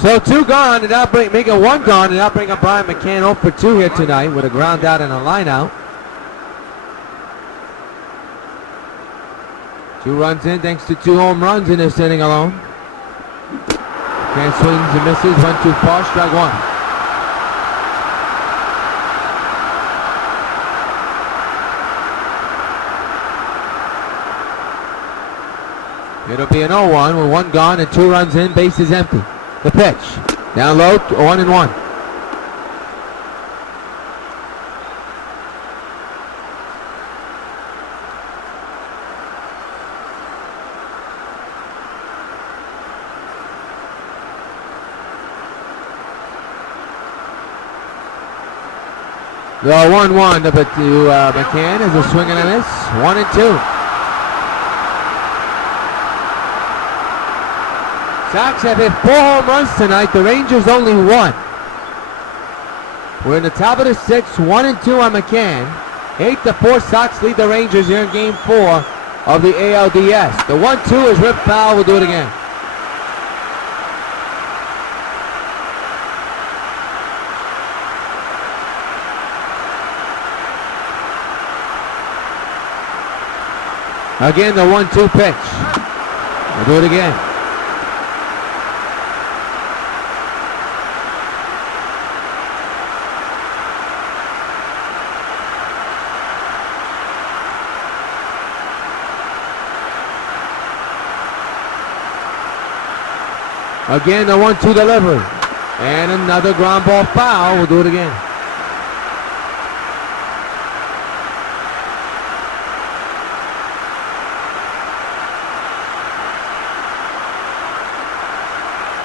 So 2 gone, and now making 1 gone, and now bring up Brian McCann 0 for 2 here tonight with a ground out and a line out. 2 runs in thanks to 2 home runs in this inning alone. McCann swings and misses, 1 too far, strike 1. It'll be an 0-1 with 1 gone and 2 runs in, bases empty. The pitch, down low, 1-1. The 1-1 to McCann is a swing and a miss, 1-2. Sox have hit 4 home runs tonight. The Rangers only 1. We're in the top of the 6th, 1-2 on McCann. 8-4 Sox lead the Rangers here in Game 4 of the ALDS. The 1-2 is ripped foul. We'll do it again. Again, the 1-2 pitch. We'll do it again. Again, the 1-2 delivery. And another ground ball foul. We'll do it again.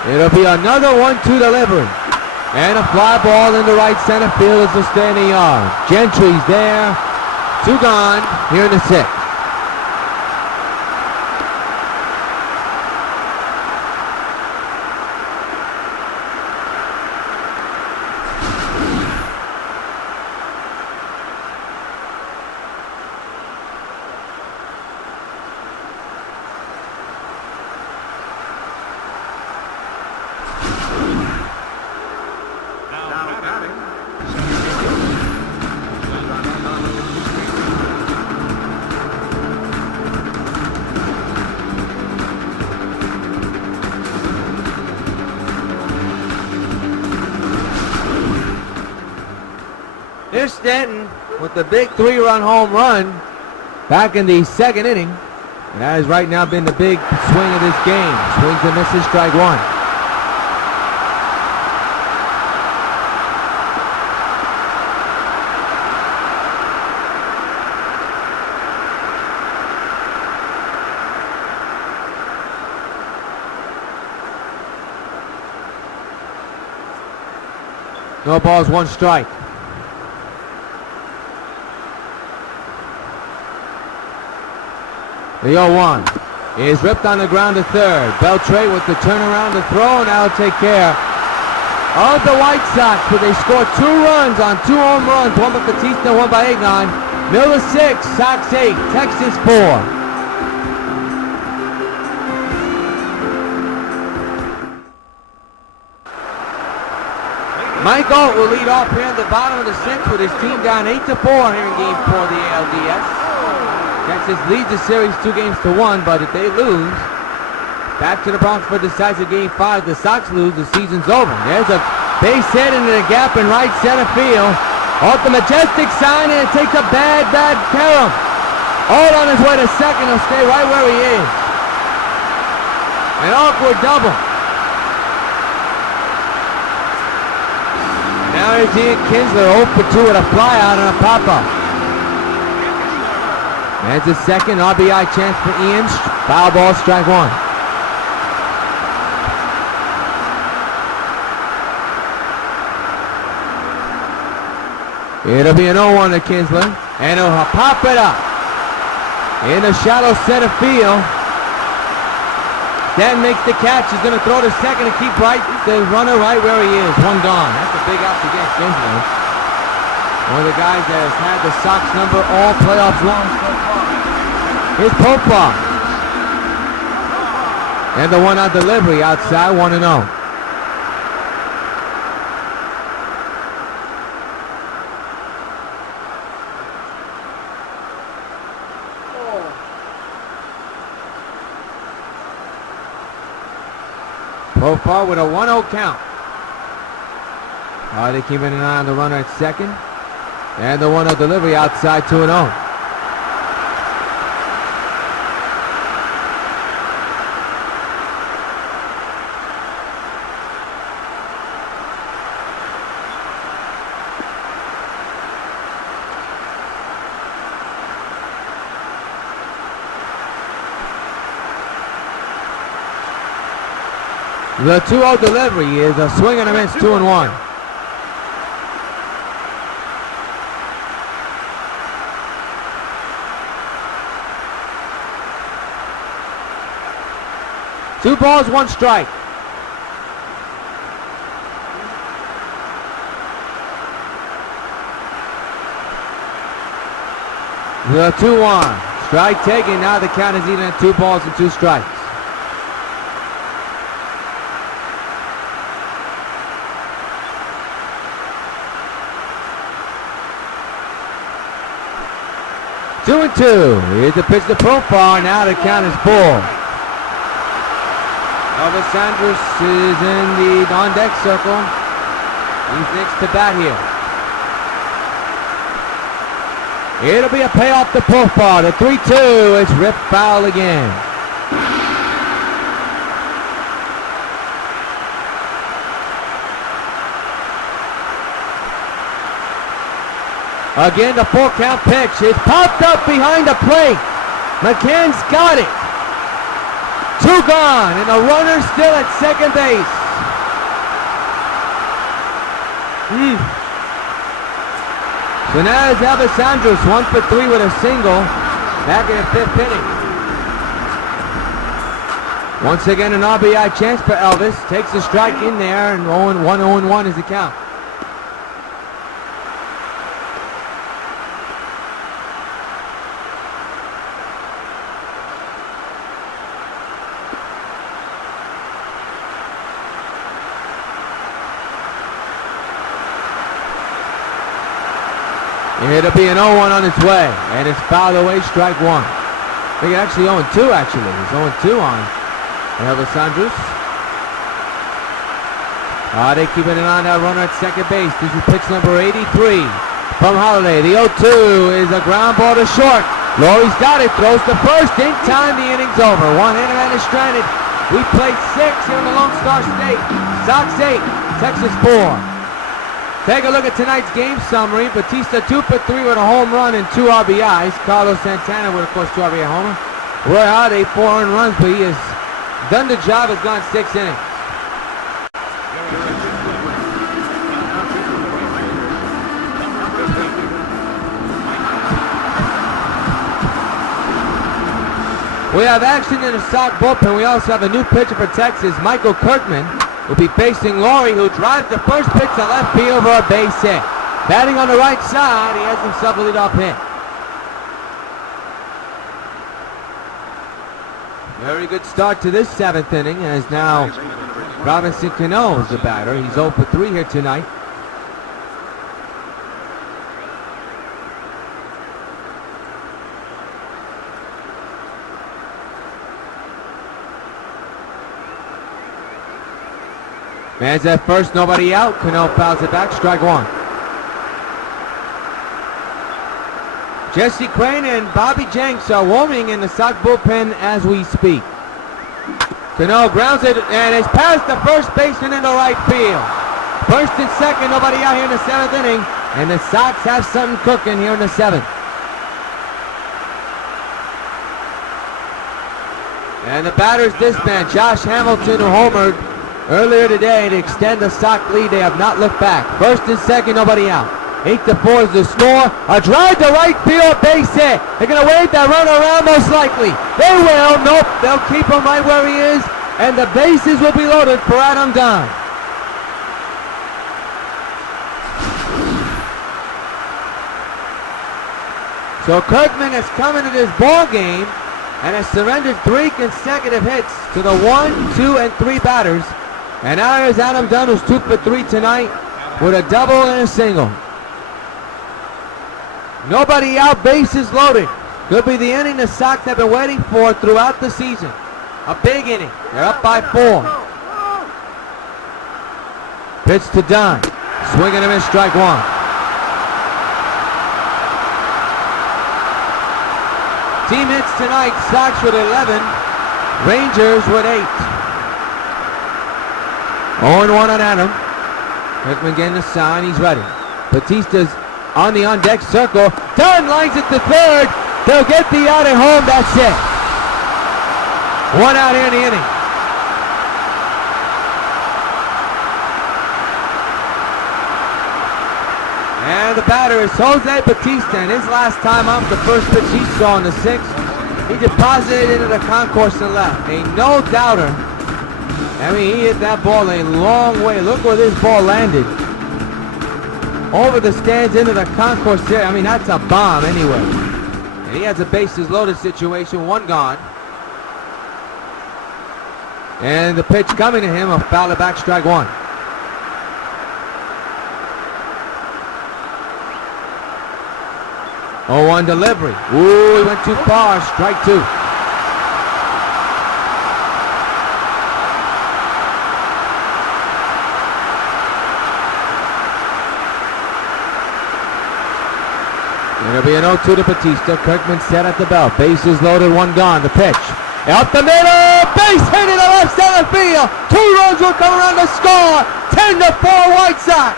It'll be another 1-2 delivery. And a fly ball in the right center field as a standing yard. Gentry's there. 2 gone here in the 6th. Here's Stanton with the big 3-run home run back in the 2nd inning. And that has right now been the big swing of this game. Swings and misses, strike 1. No balls, 1 strike. The 0-1 is ripped on the ground to 3rd. Beltre with the turnaround to throw, and that'll take care of the White Sox, but they scored 2 runs on 2 home runs, 1 by Batista, 1 by Egon. Miller 6, Sox 8, Texas 4. Mike Alt will lead off here at the bottom of the 6th with his team down 8-4 here in Game 4 of the ALDS. Texas leads the series 2-1, but if they lose, back to the Bronx for decisive Game 5. The Sox lose, the season's over. There's a base hit into the gap in right center field. Off the majestic sign, and it takes a bad carom. All on his way to 2nd. He'll stay right where he is. An awkward double. Now here's Ian Kinsler, 0 for 2 with a fly out and a pop-up. That's a 2nd RBI chance for Ian. Foul ball, strike 1. It'll be an 0-1 to Kinsler, and he'll pop it up in the shallow center field. Stanton makes the catch. He's going to throw to 2nd and keep the runner right where he is. 1 gone. That's a big out to get Kinsler. One of the guys that has had the Sox number all playoffs long so far. Here's Popov. And the 1-out delivery outside, 1-0. Popov with a 1-0 count. They keeping an eye on the runner at 2nd. And the 1-0 delivery outside, 2-0. The 2-0 delivery is a swing and a miss, 2-1. Two balls, 1 strike. The 2-1. Strike taken. Now the count is even at 2 balls and 2 strikes. Two and 2. Here's the pitch to Profar. Now the count is 4. Elvis Andrus is in the on-deck circle. He's next to bat here. It'll be a payoff to Profar. The 3-2 is ripped foul again. Again, the 4-count pitch is popped up behind the plate. McCann's got it. 2 gone, and the runner still at second base. So now it's Alessandros, 1 for 3 with a single, back in the 5th inning. Once again, an RBI chance for Elvis. Takes a strike in there, and 0-1 is the count. It'll be an 0-1 on its way, and it's fouled away, strike 1. I think actually 0-2 actually. It's 0-2 on Elvis Andrews. They keeping an eye on that runner at second base. This is pitch number 83 from Holiday. The 0-2 is a ground ball to short. Laurie's got it, throws to first. In time, the inning's over. One-hander man is stranded. We played 6 here in the Lone Star State. Sox 8, Texas 4. Take a look at tonight's game summary. Batista 2 for 3 with a home run and 2 RBIs. Carlos Santana with, of course, 2 RBI homer. Roy Halladay 4 earned runs, but he has done the job. Has gone 6 innings. We have action in the Sox bullpen. We also have a new pitcher for Texas, Michael Kirkman, will be facing Laurie, who drives the first pitch to left field for a base hit. Batting on the right side, he has himself a leadoff hit. Very good start to this 7th inning, as now Robinson Cano is the batter. He's 0 for 3 here tonight. Man's at first, nobody out. Cano fouls it back, strike 1. Jesse Crane and Bobby Jenks are warming in the Sox bullpen as we speak. Cano grounds it, and it's past the first baseman into right field. First and second, nobody out here in the 7th inning, and the Sox have something cooking here in the 7th. And the batter's this man, Josh Hamilton, who homered earlier today to extend the Sox lead. They have not looked back. First and second, nobody out. 8-4 is the score. A drive to right field, base hit. They're going to wave that runner around most likely. They will. Nope. They'll keep him right where he is. And the bases will be loaded for Adam Dunn. So Kirkman has come into this ball game and has surrendered 3 consecutive hits to the 1, 2, and 3 batters. And now here's Adam Dunn, who's 2 for 3 tonight with a double and a single. Nobody out, bases loaded. Could be the inning the Sox have been waiting for throughout the season. A big inning. They're up by 4. Pitch to Dunn. Swing and a miss, strike 1. Team hits tonight, Sox with 11, Rangers with 8. 0-1 on Adam. Kirkman getting the sign, he's ready. Batista's on the on-deck circle. Dunn lines it to third. They'll get the out at home, that's it. 1 out here in the inning. And the batter is Jose Batista, and his last time up, the first pitch he saw in the 6th, he deposited into the concourse and left. A no-doubter. I mean, he hit that ball a long way. Look where this ball landed. Over the stands into the concourse there. I mean, that's a bomb anyway. And he has a bases loaded situation, 1 gone. And the pitch coming to him, a foul back, strike 1. Oh, 1 delivery. Ooh, he went too far. Strike 2. It'll be an 0-2 to Batista. Kirkman set at the belt. Bases loaded, 1 gone. The pitch. Out the middle. Base hit in the left center field. 2 runs will come around to score. 10-4 White Sox.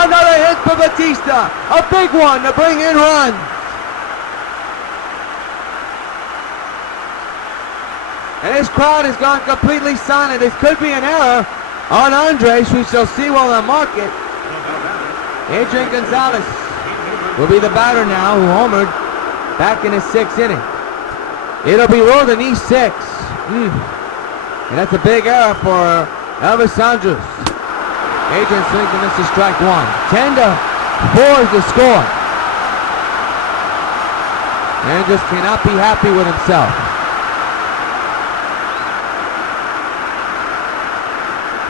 Another hit for Batista. A big one to bring in runs. And this crowd has gone completely silent. This could be an error on Andres. We shall see while they mark it. Adrian Gonzalez will be the batter now, who homered back in his 6th inning. It'll be rolled in E6. And that's a big error for Elvis Andrus. Adrian swings and misses strike 1. 10-4 is the score. Andrus cannot be happy with himself.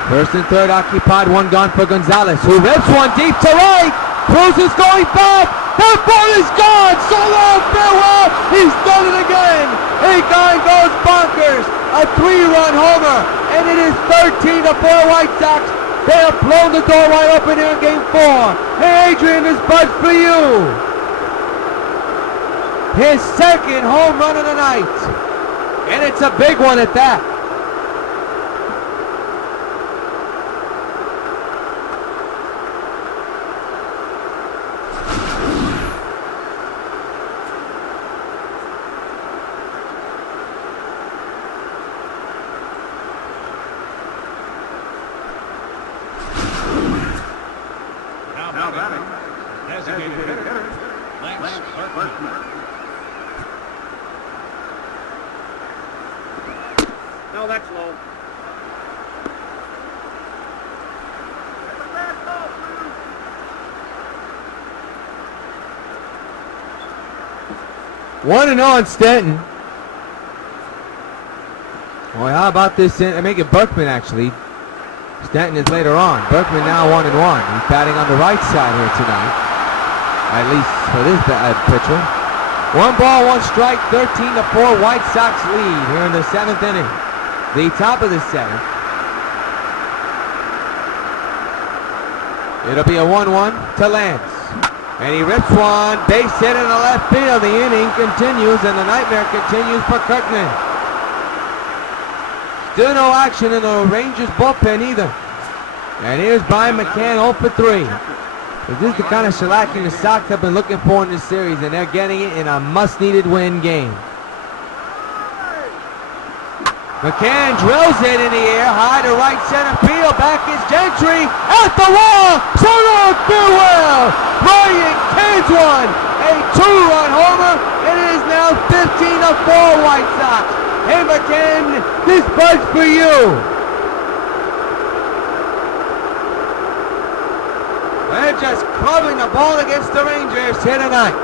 First and third occupied, 1 gone for Gonzalez, who rips one deep to right. Cruz is going back. That ball is gone. So long, farewell. He's done it again. A guy goes bonkers. A 3-run homer, and it is 13-4 White Sox. They have blown the door wide open here in Game 4. Hey, Adrian, this bud's for you. His 2nd home run of the night, and it's a big one at that. No, that's low. One and on Stanton. Boy, how about this? Make it Berkman actually. Stanton is later on. Berkman now 1 and 1. He's batting on the right side here tonight, at least for this pitcher. 1 ball, 1 strike, 13-4 White Sox lead here in the 7th inning. The top of the 7th. It'll be a 1-1 to Lance. And he rips one, base hit in the left field. The inning continues and the nightmare continues for Kirkman. Still no action in the Rangers bullpen either. And here's Brian McCann 0 for 3. This is the kind of shellacking the Sox have been looking for in this series, and they're getting it in a must-needed win game. McCann drills it in the air, high to right center field. Back is Gentry at the wall. So long, farewell. Ryan Cans one, a 2-run homer, and it is now 15-4 White Sox. Hey McCann, this bud's for you. They're just clubbing the ball against the Rangers here tonight.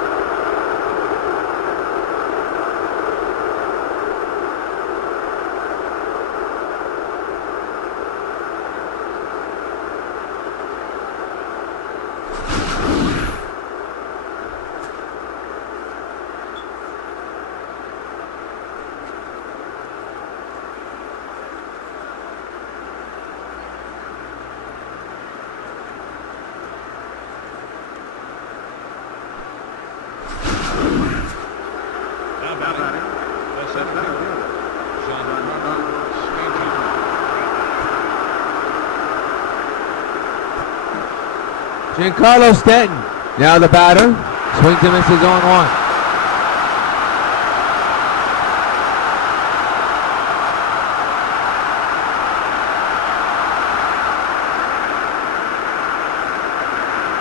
Giancarlo Stanton, now the batter, swings and misses on 1.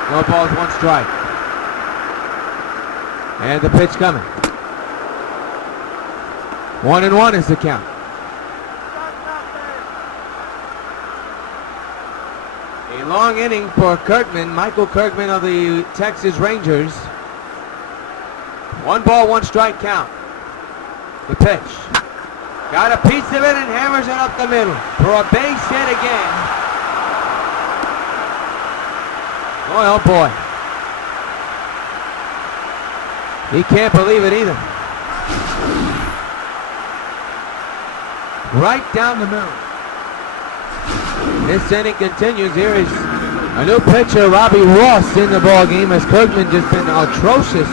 No balls, 1 strike. And the pitch coming. 1-1 is the count. A long inning for Kirkman, Michael Kirkman of the Texas Rangers. 1 ball, 1 strike count. The pitch. Got a piece of it and hammers it up the middle for a base hit again. Oh boy. He can't believe it either. Right down the middle. This inning continues. Here is a new pitcher, Robbie Ross, in the ball game, as Kirkman just been atrocious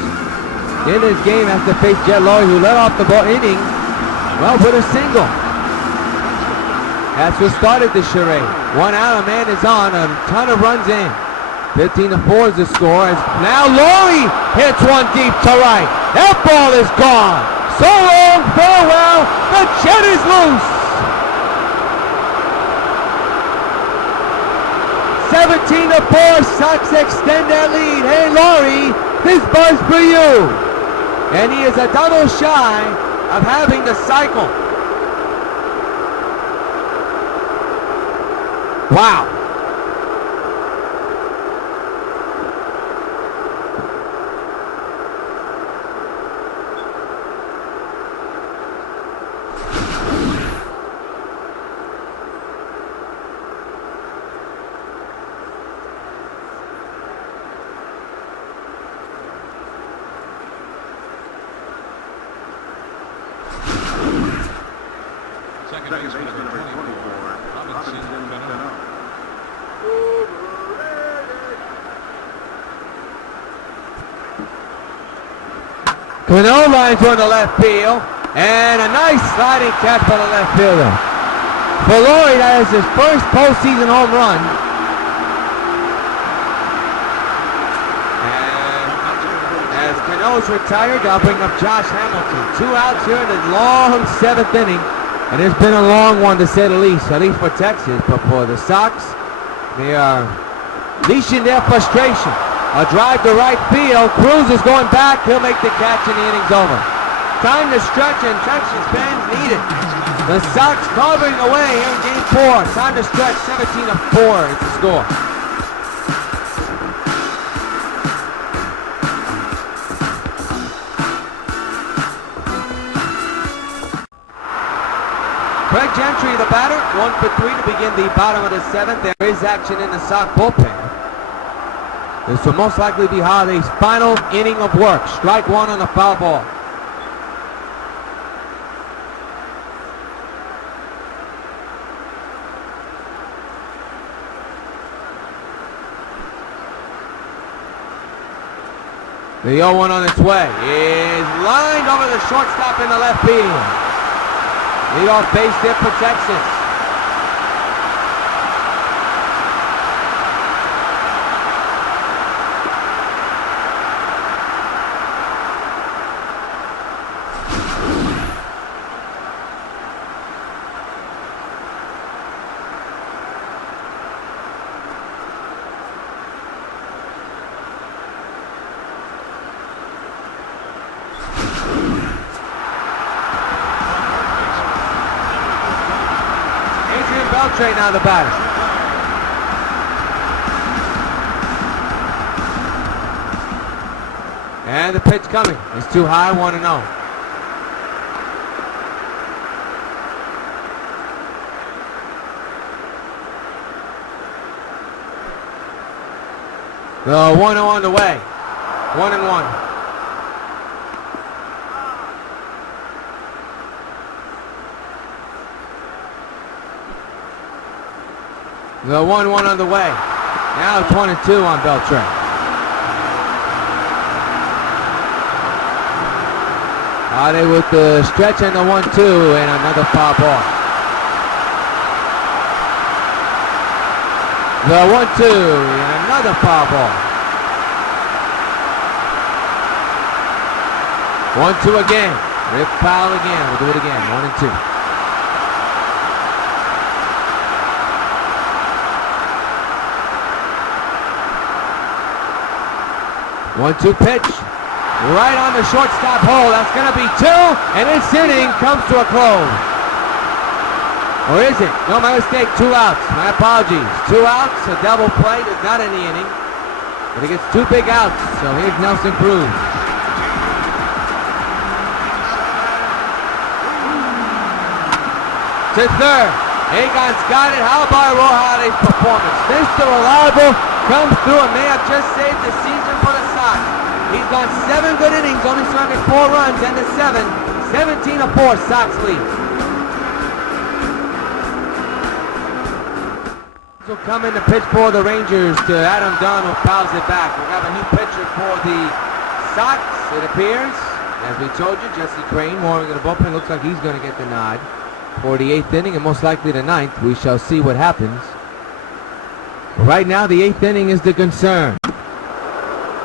in this game after face Jet Laurie, who led off the ball inning, well, with a single. That's what started the charade. 1 out, a man is on, a ton of runs in. 15-4 is the score. As now Laurie hits one deep to right. That ball is gone. So long, farewell. The jet is loose. 17-4, Sox extend their lead. Hey, Laurie, this buzz for you. And he is a double shy of having the cycle. Wow. Second baseman number 24, Robinson Cano. Cano lines on the left field, and a nice sliding catch by the left fielder. For Laurie, that is his first postseason home run. And as Cano's retired, I'll bring up Josh Hamilton. 2 outs here in the long 7th inning. And it's been a long one to say the least for Texas, but for the Sox, they are leashing their frustration. A drive to right field, Cruz is going back, he'll make the catch and the inning's over. Time to stretch and Texas fans need it. The Sox covering away here in game 4. Time to stretch, 17-4 is the score. Craig Gentry, the batter, 1 for 3 to begin the bottom of the 7th. There is action in the Sox bullpen. This will most likely be Holiday's final inning of work. Strike 1 on the foul ball. The 0-1 on its way is lined over the shortstop in the left field. Leadoff base hit for Texas. Beltre now the batter. And the pitch coming. It's too high, 1-0. The 1-0 on the way. 1-1. The 1-1 on the way. Now it's 1-2 on Beltre. They with the stretch and the 1-2 and another foul ball. The 1-2 and another foul ball. 1-2 again. Rip foul again. We'll do it again. 1-2. One-two pitch, right on the shortstop hole. That's going to be 2, and this inning comes to a close. Or is it? No, my mistake. 2 outs. My apologies. 2 outs. A double play is not in the inning, but he gets 2 big outs. So here's Nelson Cruz. To third. Agon's got it. How about Rojalde's performance? Mr. Reliable comes through and may have just saved the season for the Sox. He's gone 7 good innings, only surrendered 4 runs, and the 7, 17-4 Sox lead. This will come in to pitch for the Rangers to Adam Dunn, who fouls it back. We have a new pitcher for the Sox, it appears. As we told you, Jesse Crane warming in the bullpen. Looks like he's going to get the nod for the 8th inning and most likely the 9th. We shall see what happens. Right now, the 8th inning is the concern.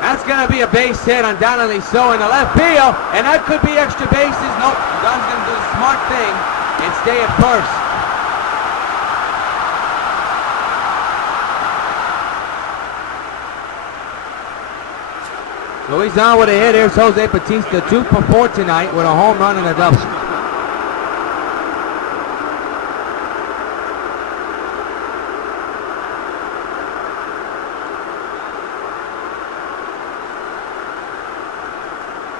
That's going to be a base hit, undoubtedly so, in the left field, and that could be extra bases. nope, Dunn's going to do the smart thing and stay at first. So he's on with a hit. Here's Jose Bautista, 2 for 4 tonight with a home run and a double.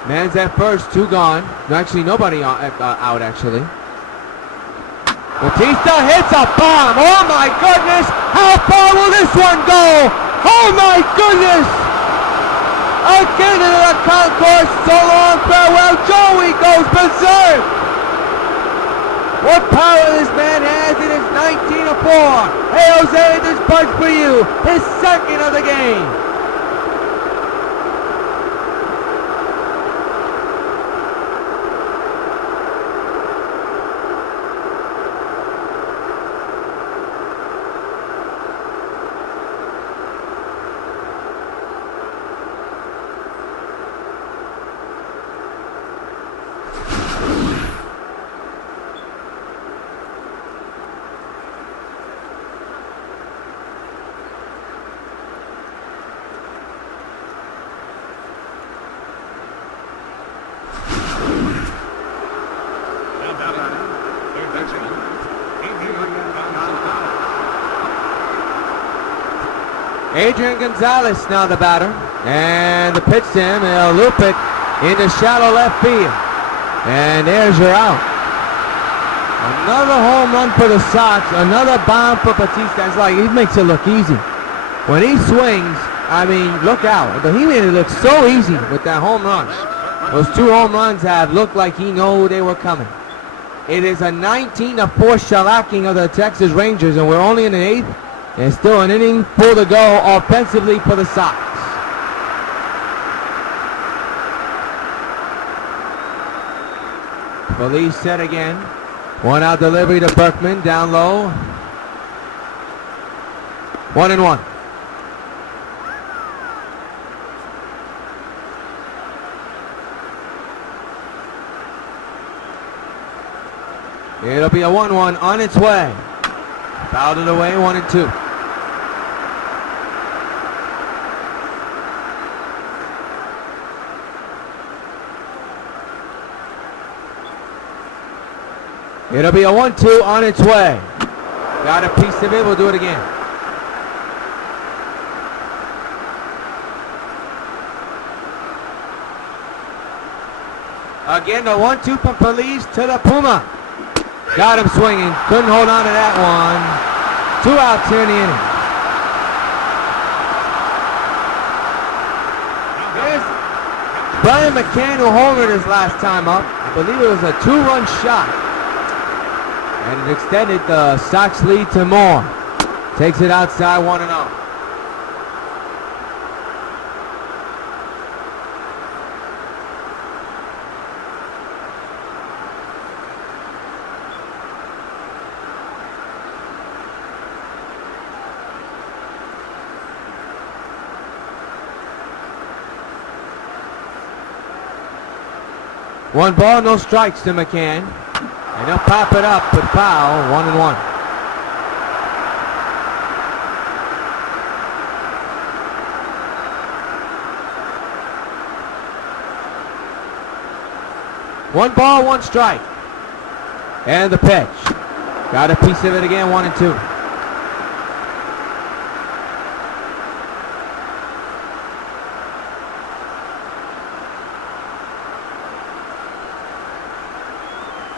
Man's at first, 2 gone. Actually, nobody out, actually. Bautista hits a bomb. Oh, my goodness. How far will this one go? Oh, my goodness. Again into the concourse. So long, farewell. Joey goes berserk. What power this man has. It is 19-4. Hey, Jose, this punch for you. His second of the game. Adrian Gonzalez now the batter. And the pitch to him, and he'll loop it into shallow left field. And there's your out. Another home run for the Sox. Another bomb for Bautista. It's like he makes it look easy. When he swings, I mean, look out. But he made it look so easy with that home run. Those 2 home runs have looked like he knew they were coming. It is a 19-4 shellacking of the Texas Rangers, and we're only in the 8th. And still an inning full to go offensively for the Sox. Feliz set again. 1-out delivery to Berkman, down low. 1-1. It'll be a 1-1 on its way. Fouled it away, 1-2. It'll be a 1-2 on its way. Got a piece of it, we'll do it again. Again, the 1-2 from Feliz to the Puma. Got him swinging, couldn't hold on to that one. 2 outs here in the inning. Here's Brian McCann, who homered his last time up. I believe it was a 2-run shot. And it extended the Sox lead to more. Takes it outside, 1-0. One ball, no strikes to McCann. And he'll pop it up with foul, 1-1. One ball, 1 strike. And the pitch. Got a piece of it again, 1-2.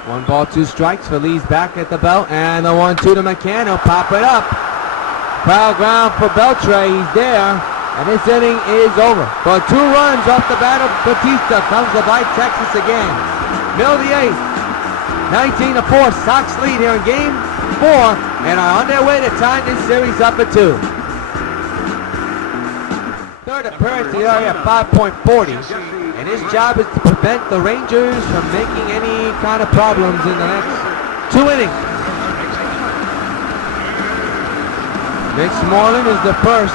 One ball, 2 strikes. Feliz back at the belt, and the 1-2 to McCann. He'll pop it up. Foul ground for Beltre. He's there, and this inning is over. But 2 runs off the bat of Bautista comes to bite Texas again. Middle of the 8th. 19-4. Sox lead here in Game 4, and are on their way to tying this series up at 2. Third appearance here at 5.40. And his job is to prevent the Rangers from making any kind of problems in the next 2 innings. Mitch Moreland is the first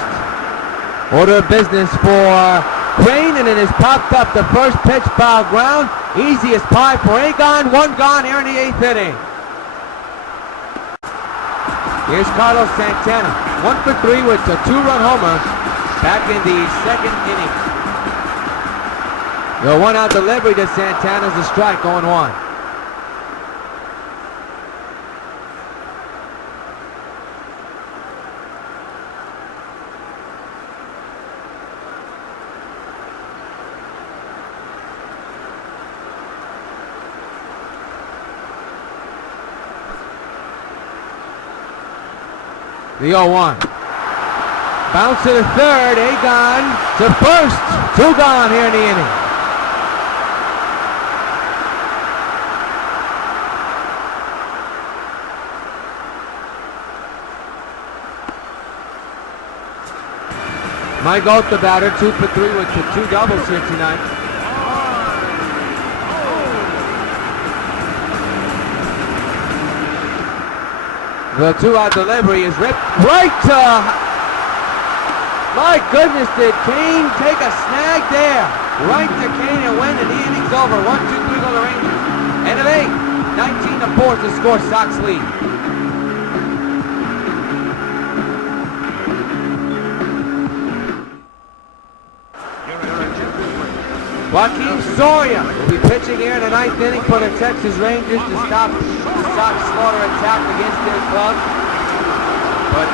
order of business for Crane, and it has popped up. The first pitch, foul ground. Easy as pie for A.G.O.N. 1 gone here in the 8th inning. Here's Carlos Santana. 1 for 3 with a 2-run homer back in the 2nd inning. The 1-out delivery to Santana's a strike, 0-1. The 0-1. Bounce to the third. A.G.O.N. to first. 2 gone here in the inning. Mike Alt, the batter, 2 for 3 with the 2 doubles here tonight. The 2-out delivery is ripped right to... My goodness, did Kane take a snag there? Right to Kane and win, and the inning's over. 1-2-3 go the Rangers. End of 8. 19-4 to score. Sox lead. Joaquin Soria will be pitching here in the 9th inning for the Texas Rangers to stop the Sox slaughter attack against their club. But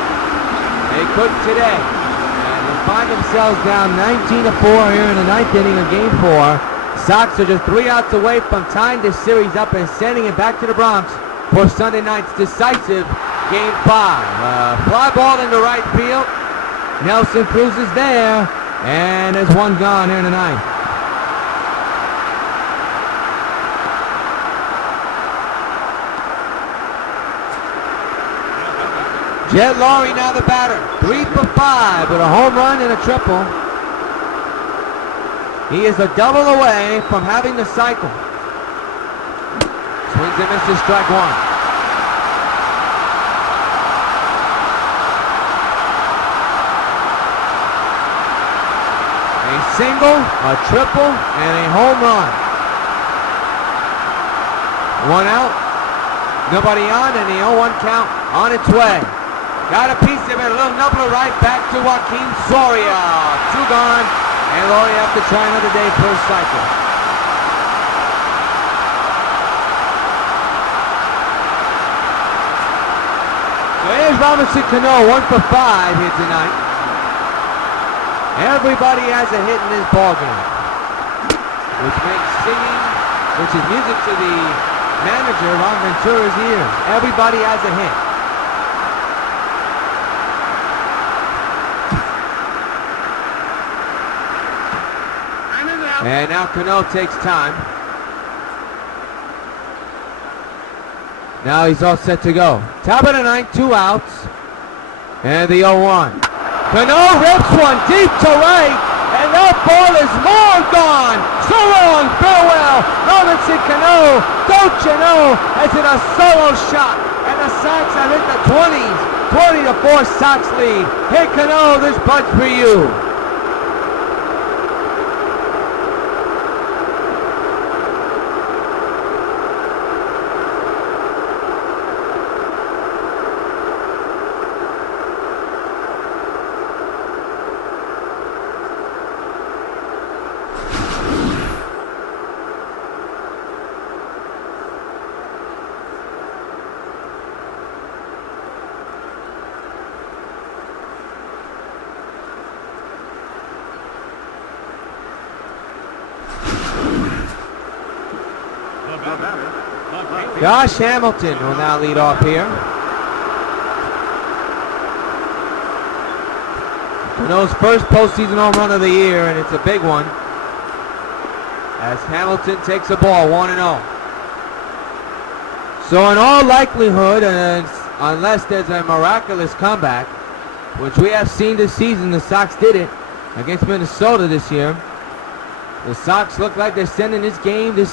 they couldn't today. And they find themselves down 19-4 here in the 9th inning of Game 4. Sox are just 3 outs away from tying this series up and sending it back to the Bronx for Sunday night's decisive Game 5. Fly ball into right field. Nelson Cruz is there. And there's 1 gone here in the 9th. Jed Lowry now the batter. 3 for 5 with a home run and a triple. He is a double away from having the cycle. Swings and misses, strike 1. A single, a triple, and a home run. 1 out, nobody on, and the 0-1 count on its way. Got a piece of it, a little nubbler right back to Joaquin Soria. 2 gone, and Lowry have to try another day per cycle. So here's Robinson Cano, 1 for 5 here tonight. Everybody has a hit in this ballgame, which makes singing, which is music to the manager, Ron Ventura's ears. Everybody has a hit. And now Cano takes time. Now he's all set to go. Top of the 9th, 2 outs. And the 0-1. Cano rips one deep to right. And that ball is long gone. So long, farewell. Robinson Cano, don't you know, as in a solo shot. And the Sox have hit the 20s. 20-4 Sox lead. Hey Cano, this bud's for you. Josh Hamilton will now lead off here. Cano's first postseason home run of the year, and it's a big one. As Hamilton takes the ball 1-0. So in all likelihood, unless there's a miraculous comeback, which we have seen this season, the Sox did it against Minnesota this year. The Sox look like they're sending this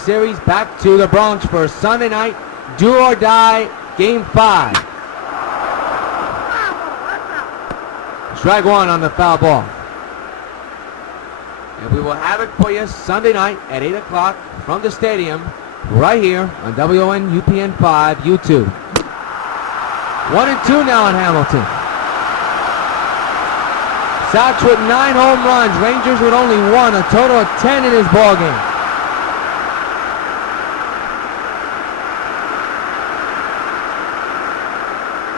series back to the Bronx for Sunday night, do or die, Game 5. Strike 1 on the foul ball. And we will have it for you Sunday night at 8 o'clock from the stadium right here on W.O.N. UPN 5 YouTube. 1-2 now in Hamilton. Sox with 9 home runs. Rangers with only 1. A total of 10 in this ballgame.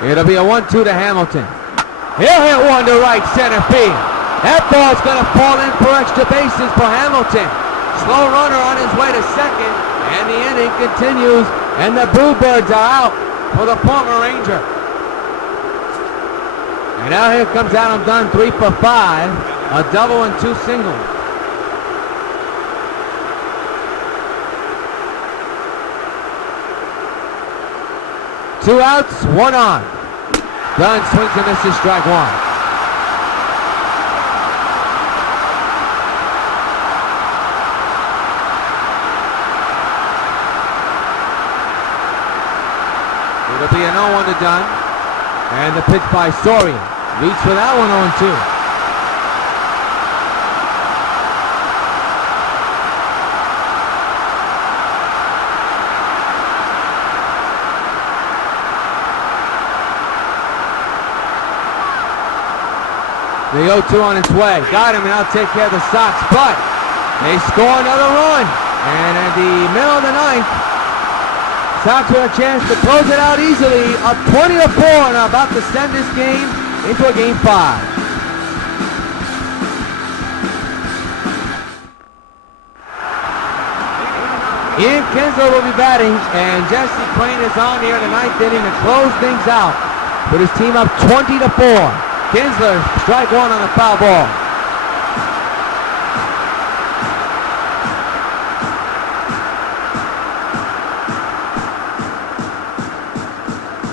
It'll be a 1-2 to Hamilton. He'll hit one to right center field. That ball's going to fall in for extra bases for Hamilton. Slow runner on his way to second, and the inning continues, and the Bluebirds are out for the former Ranger. And now here comes Adam Dunn, 3 for 5, a double and 2 singles. Two outs, 1 on. Dunn swings and misses, strike 1. It'll be an 0-1 to Dunn. And the pitch by Sorian. Reach for that one, 0-2. The 0-2 on its way. Got him, and I'll take care of the Sox. But they score another run. And at the middle of the ninth, Sox with a chance to close it out easily, up 20-4, and are about to send this game into a game 5. Ian Kinsler will be batting, and Jesse Crane is on here in the 9th inning to close things out. Put his team up 20-4. Kinsler, strike 1 on a foul ball.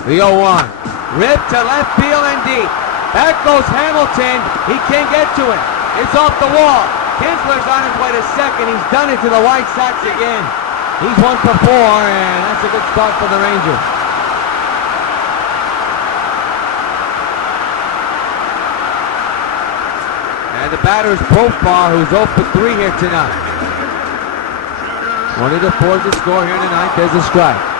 The 0-1. Ripped to left field and deep. Back goes Hamilton. He can't get to it. It's off the wall. Kinsler's on his way to second. He's done it to the White Sox again. He's 1 for 4, and that's a good start for the Rangers. And the batter is Profar, who's 0 for 3 here tonight. 20-4 to score here in the 9th. There's a strike.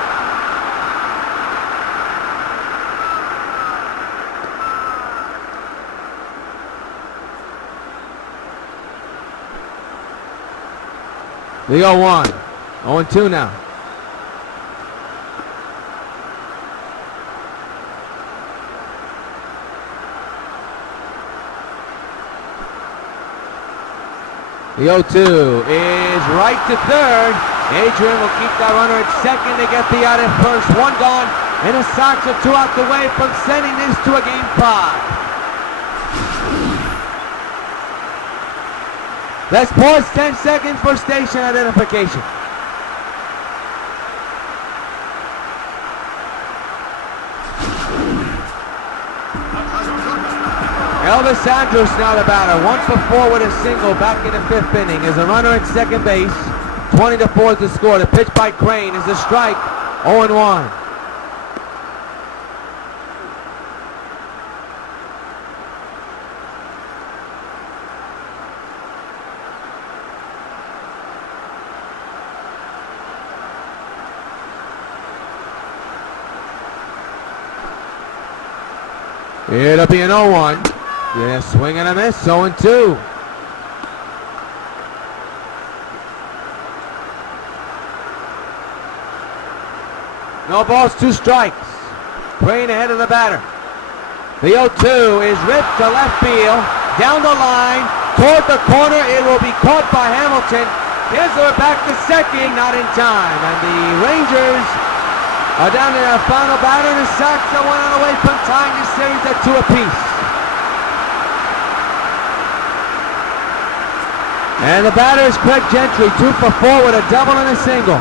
The 0-1. 0-2 now. The 0-2 is right to third. Adrian will keep that runner at second to get the out at first. 1 gone, and the Sox are 2 out the way from sending this to a game 5. Let's pause 10 seconds for station identification. Elvis Andrus now the batter, 1 for 4 with a single back in the 5th inning. Is a runner at second base. 20-4 is the score. The pitch by Crane is a strike. 0-1. It'll be an 0-1. Yeah, swing and a miss, 0-2. No balls, 2 strikes. Crane ahead of the batter. The 0-2 is ripped to left field, down the line, toward the corner. It will be caught by Hamilton. Kinsler back to second, not in time. And the Rangers are down to their final batter, and the Sox are 1 out away from tying this series at 2 apiece. And the batter is Craig Gentry, 2 for 4 with a double and a single.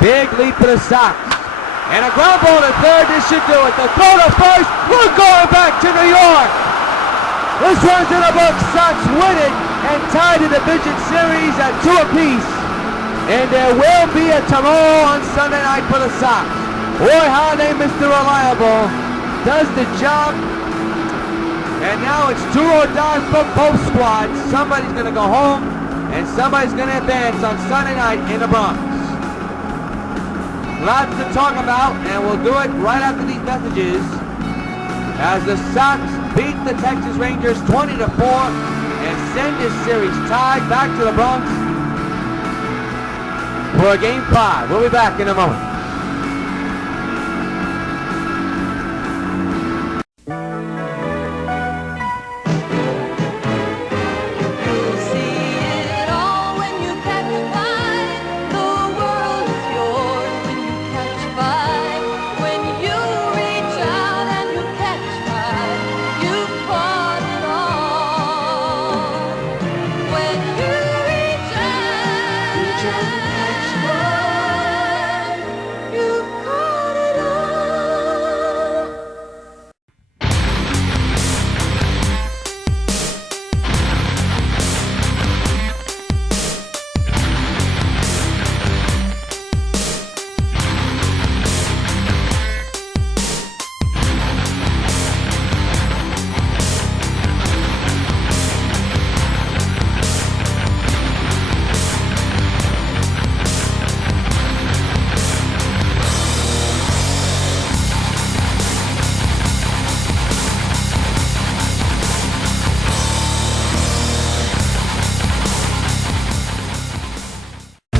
Big lead for the Sox. And a ground ball to third, this should do it. The throw to first, we're going back to New York. This one's in the books. Sox win it and tie the division series at 2 apiece. And there will be a tomorrow on Sunday night for the Sox. Roy Halladay, Mr. Reliable, does the job And now it's do or die for both squads. Somebody's going to go home, and somebody's going to advance on Sunday night in the Bronx. Lots to talk about, and we'll do it right after these messages. As the Sox beat the Texas Rangers 20-4 and send this series tied back to the Bronx for a Game 5. We'll be back in a moment.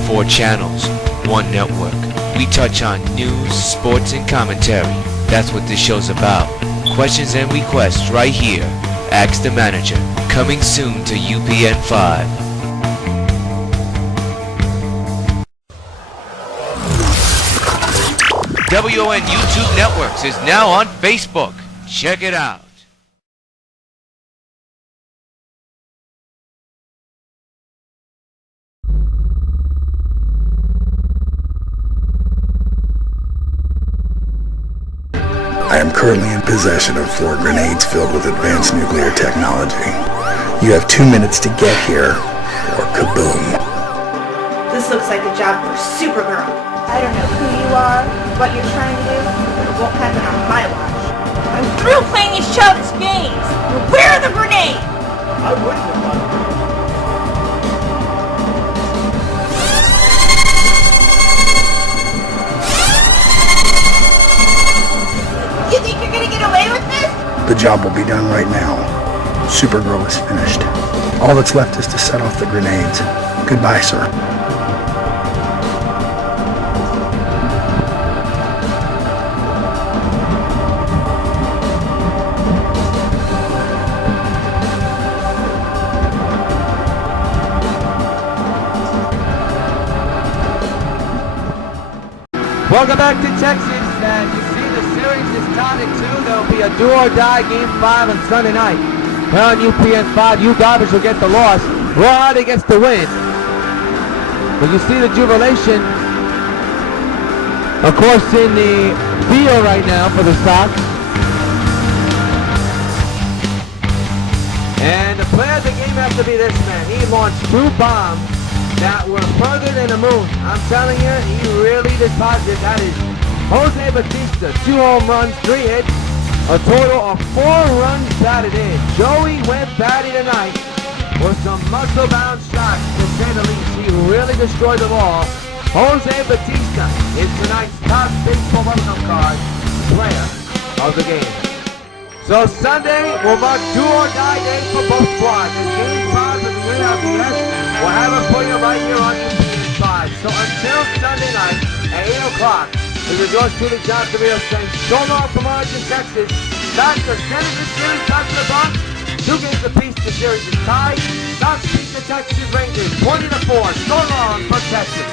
Four channels, one network. We touch on news, sports, and commentary. That's what this show's about. Questions and requests right here. Ask the Manager. Coming soon to UPN 5. W.O.N. YouTube Networks is now on Facebook. Check it out. I am currently in possession of 4 grenades filled with advanced nuclear technology. You have 2 minutes to get here, or kaboom. This looks like a job for Supergirl. I don't know who you are, what you're trying to do, but it won't happen on my watch. I'm through playing these childish games! Where are the grenades? I wouldn't have done it. You think you're gonna get away with this? The job will be done right now. Supergirl is finished. All that's left is to set off the grenades. Goodbye, sir. Welcome back to Texas. As you see, the series is tied at 2. There will be a do or die Game 5 on Sunday night. Here on UPN 5, you garbage will get the loss. Raw Hardy gets the win. But you see the jubilation, of course, in the field right now for the Sox. And the player of the game has to be this man. He launched 2 bombs that were further than the moon. I'm telling you, he really deposited. That is Jose Bautista, 2 home runs, 3 hits, a total of 4 runs batted in. Joey went batty tonight with some muscle-bound shots, to say the least. He really destroyed the ball. Jose Bautista is tonight's top baseball welcome card player of the game. So Sunday will mark do or die day for both squads. In Game 5 of the ALDS, we'll have it for you right here on UPN 5. So until Sunday night at 8 o'clock, this is yours truly, John Seville, saying so long from Arlington, Texas. Sox are sending this series back to the Bronx. 2 games apiece, the series is tied. Sox beat the Texas Rangers 20-4. So long for Texas.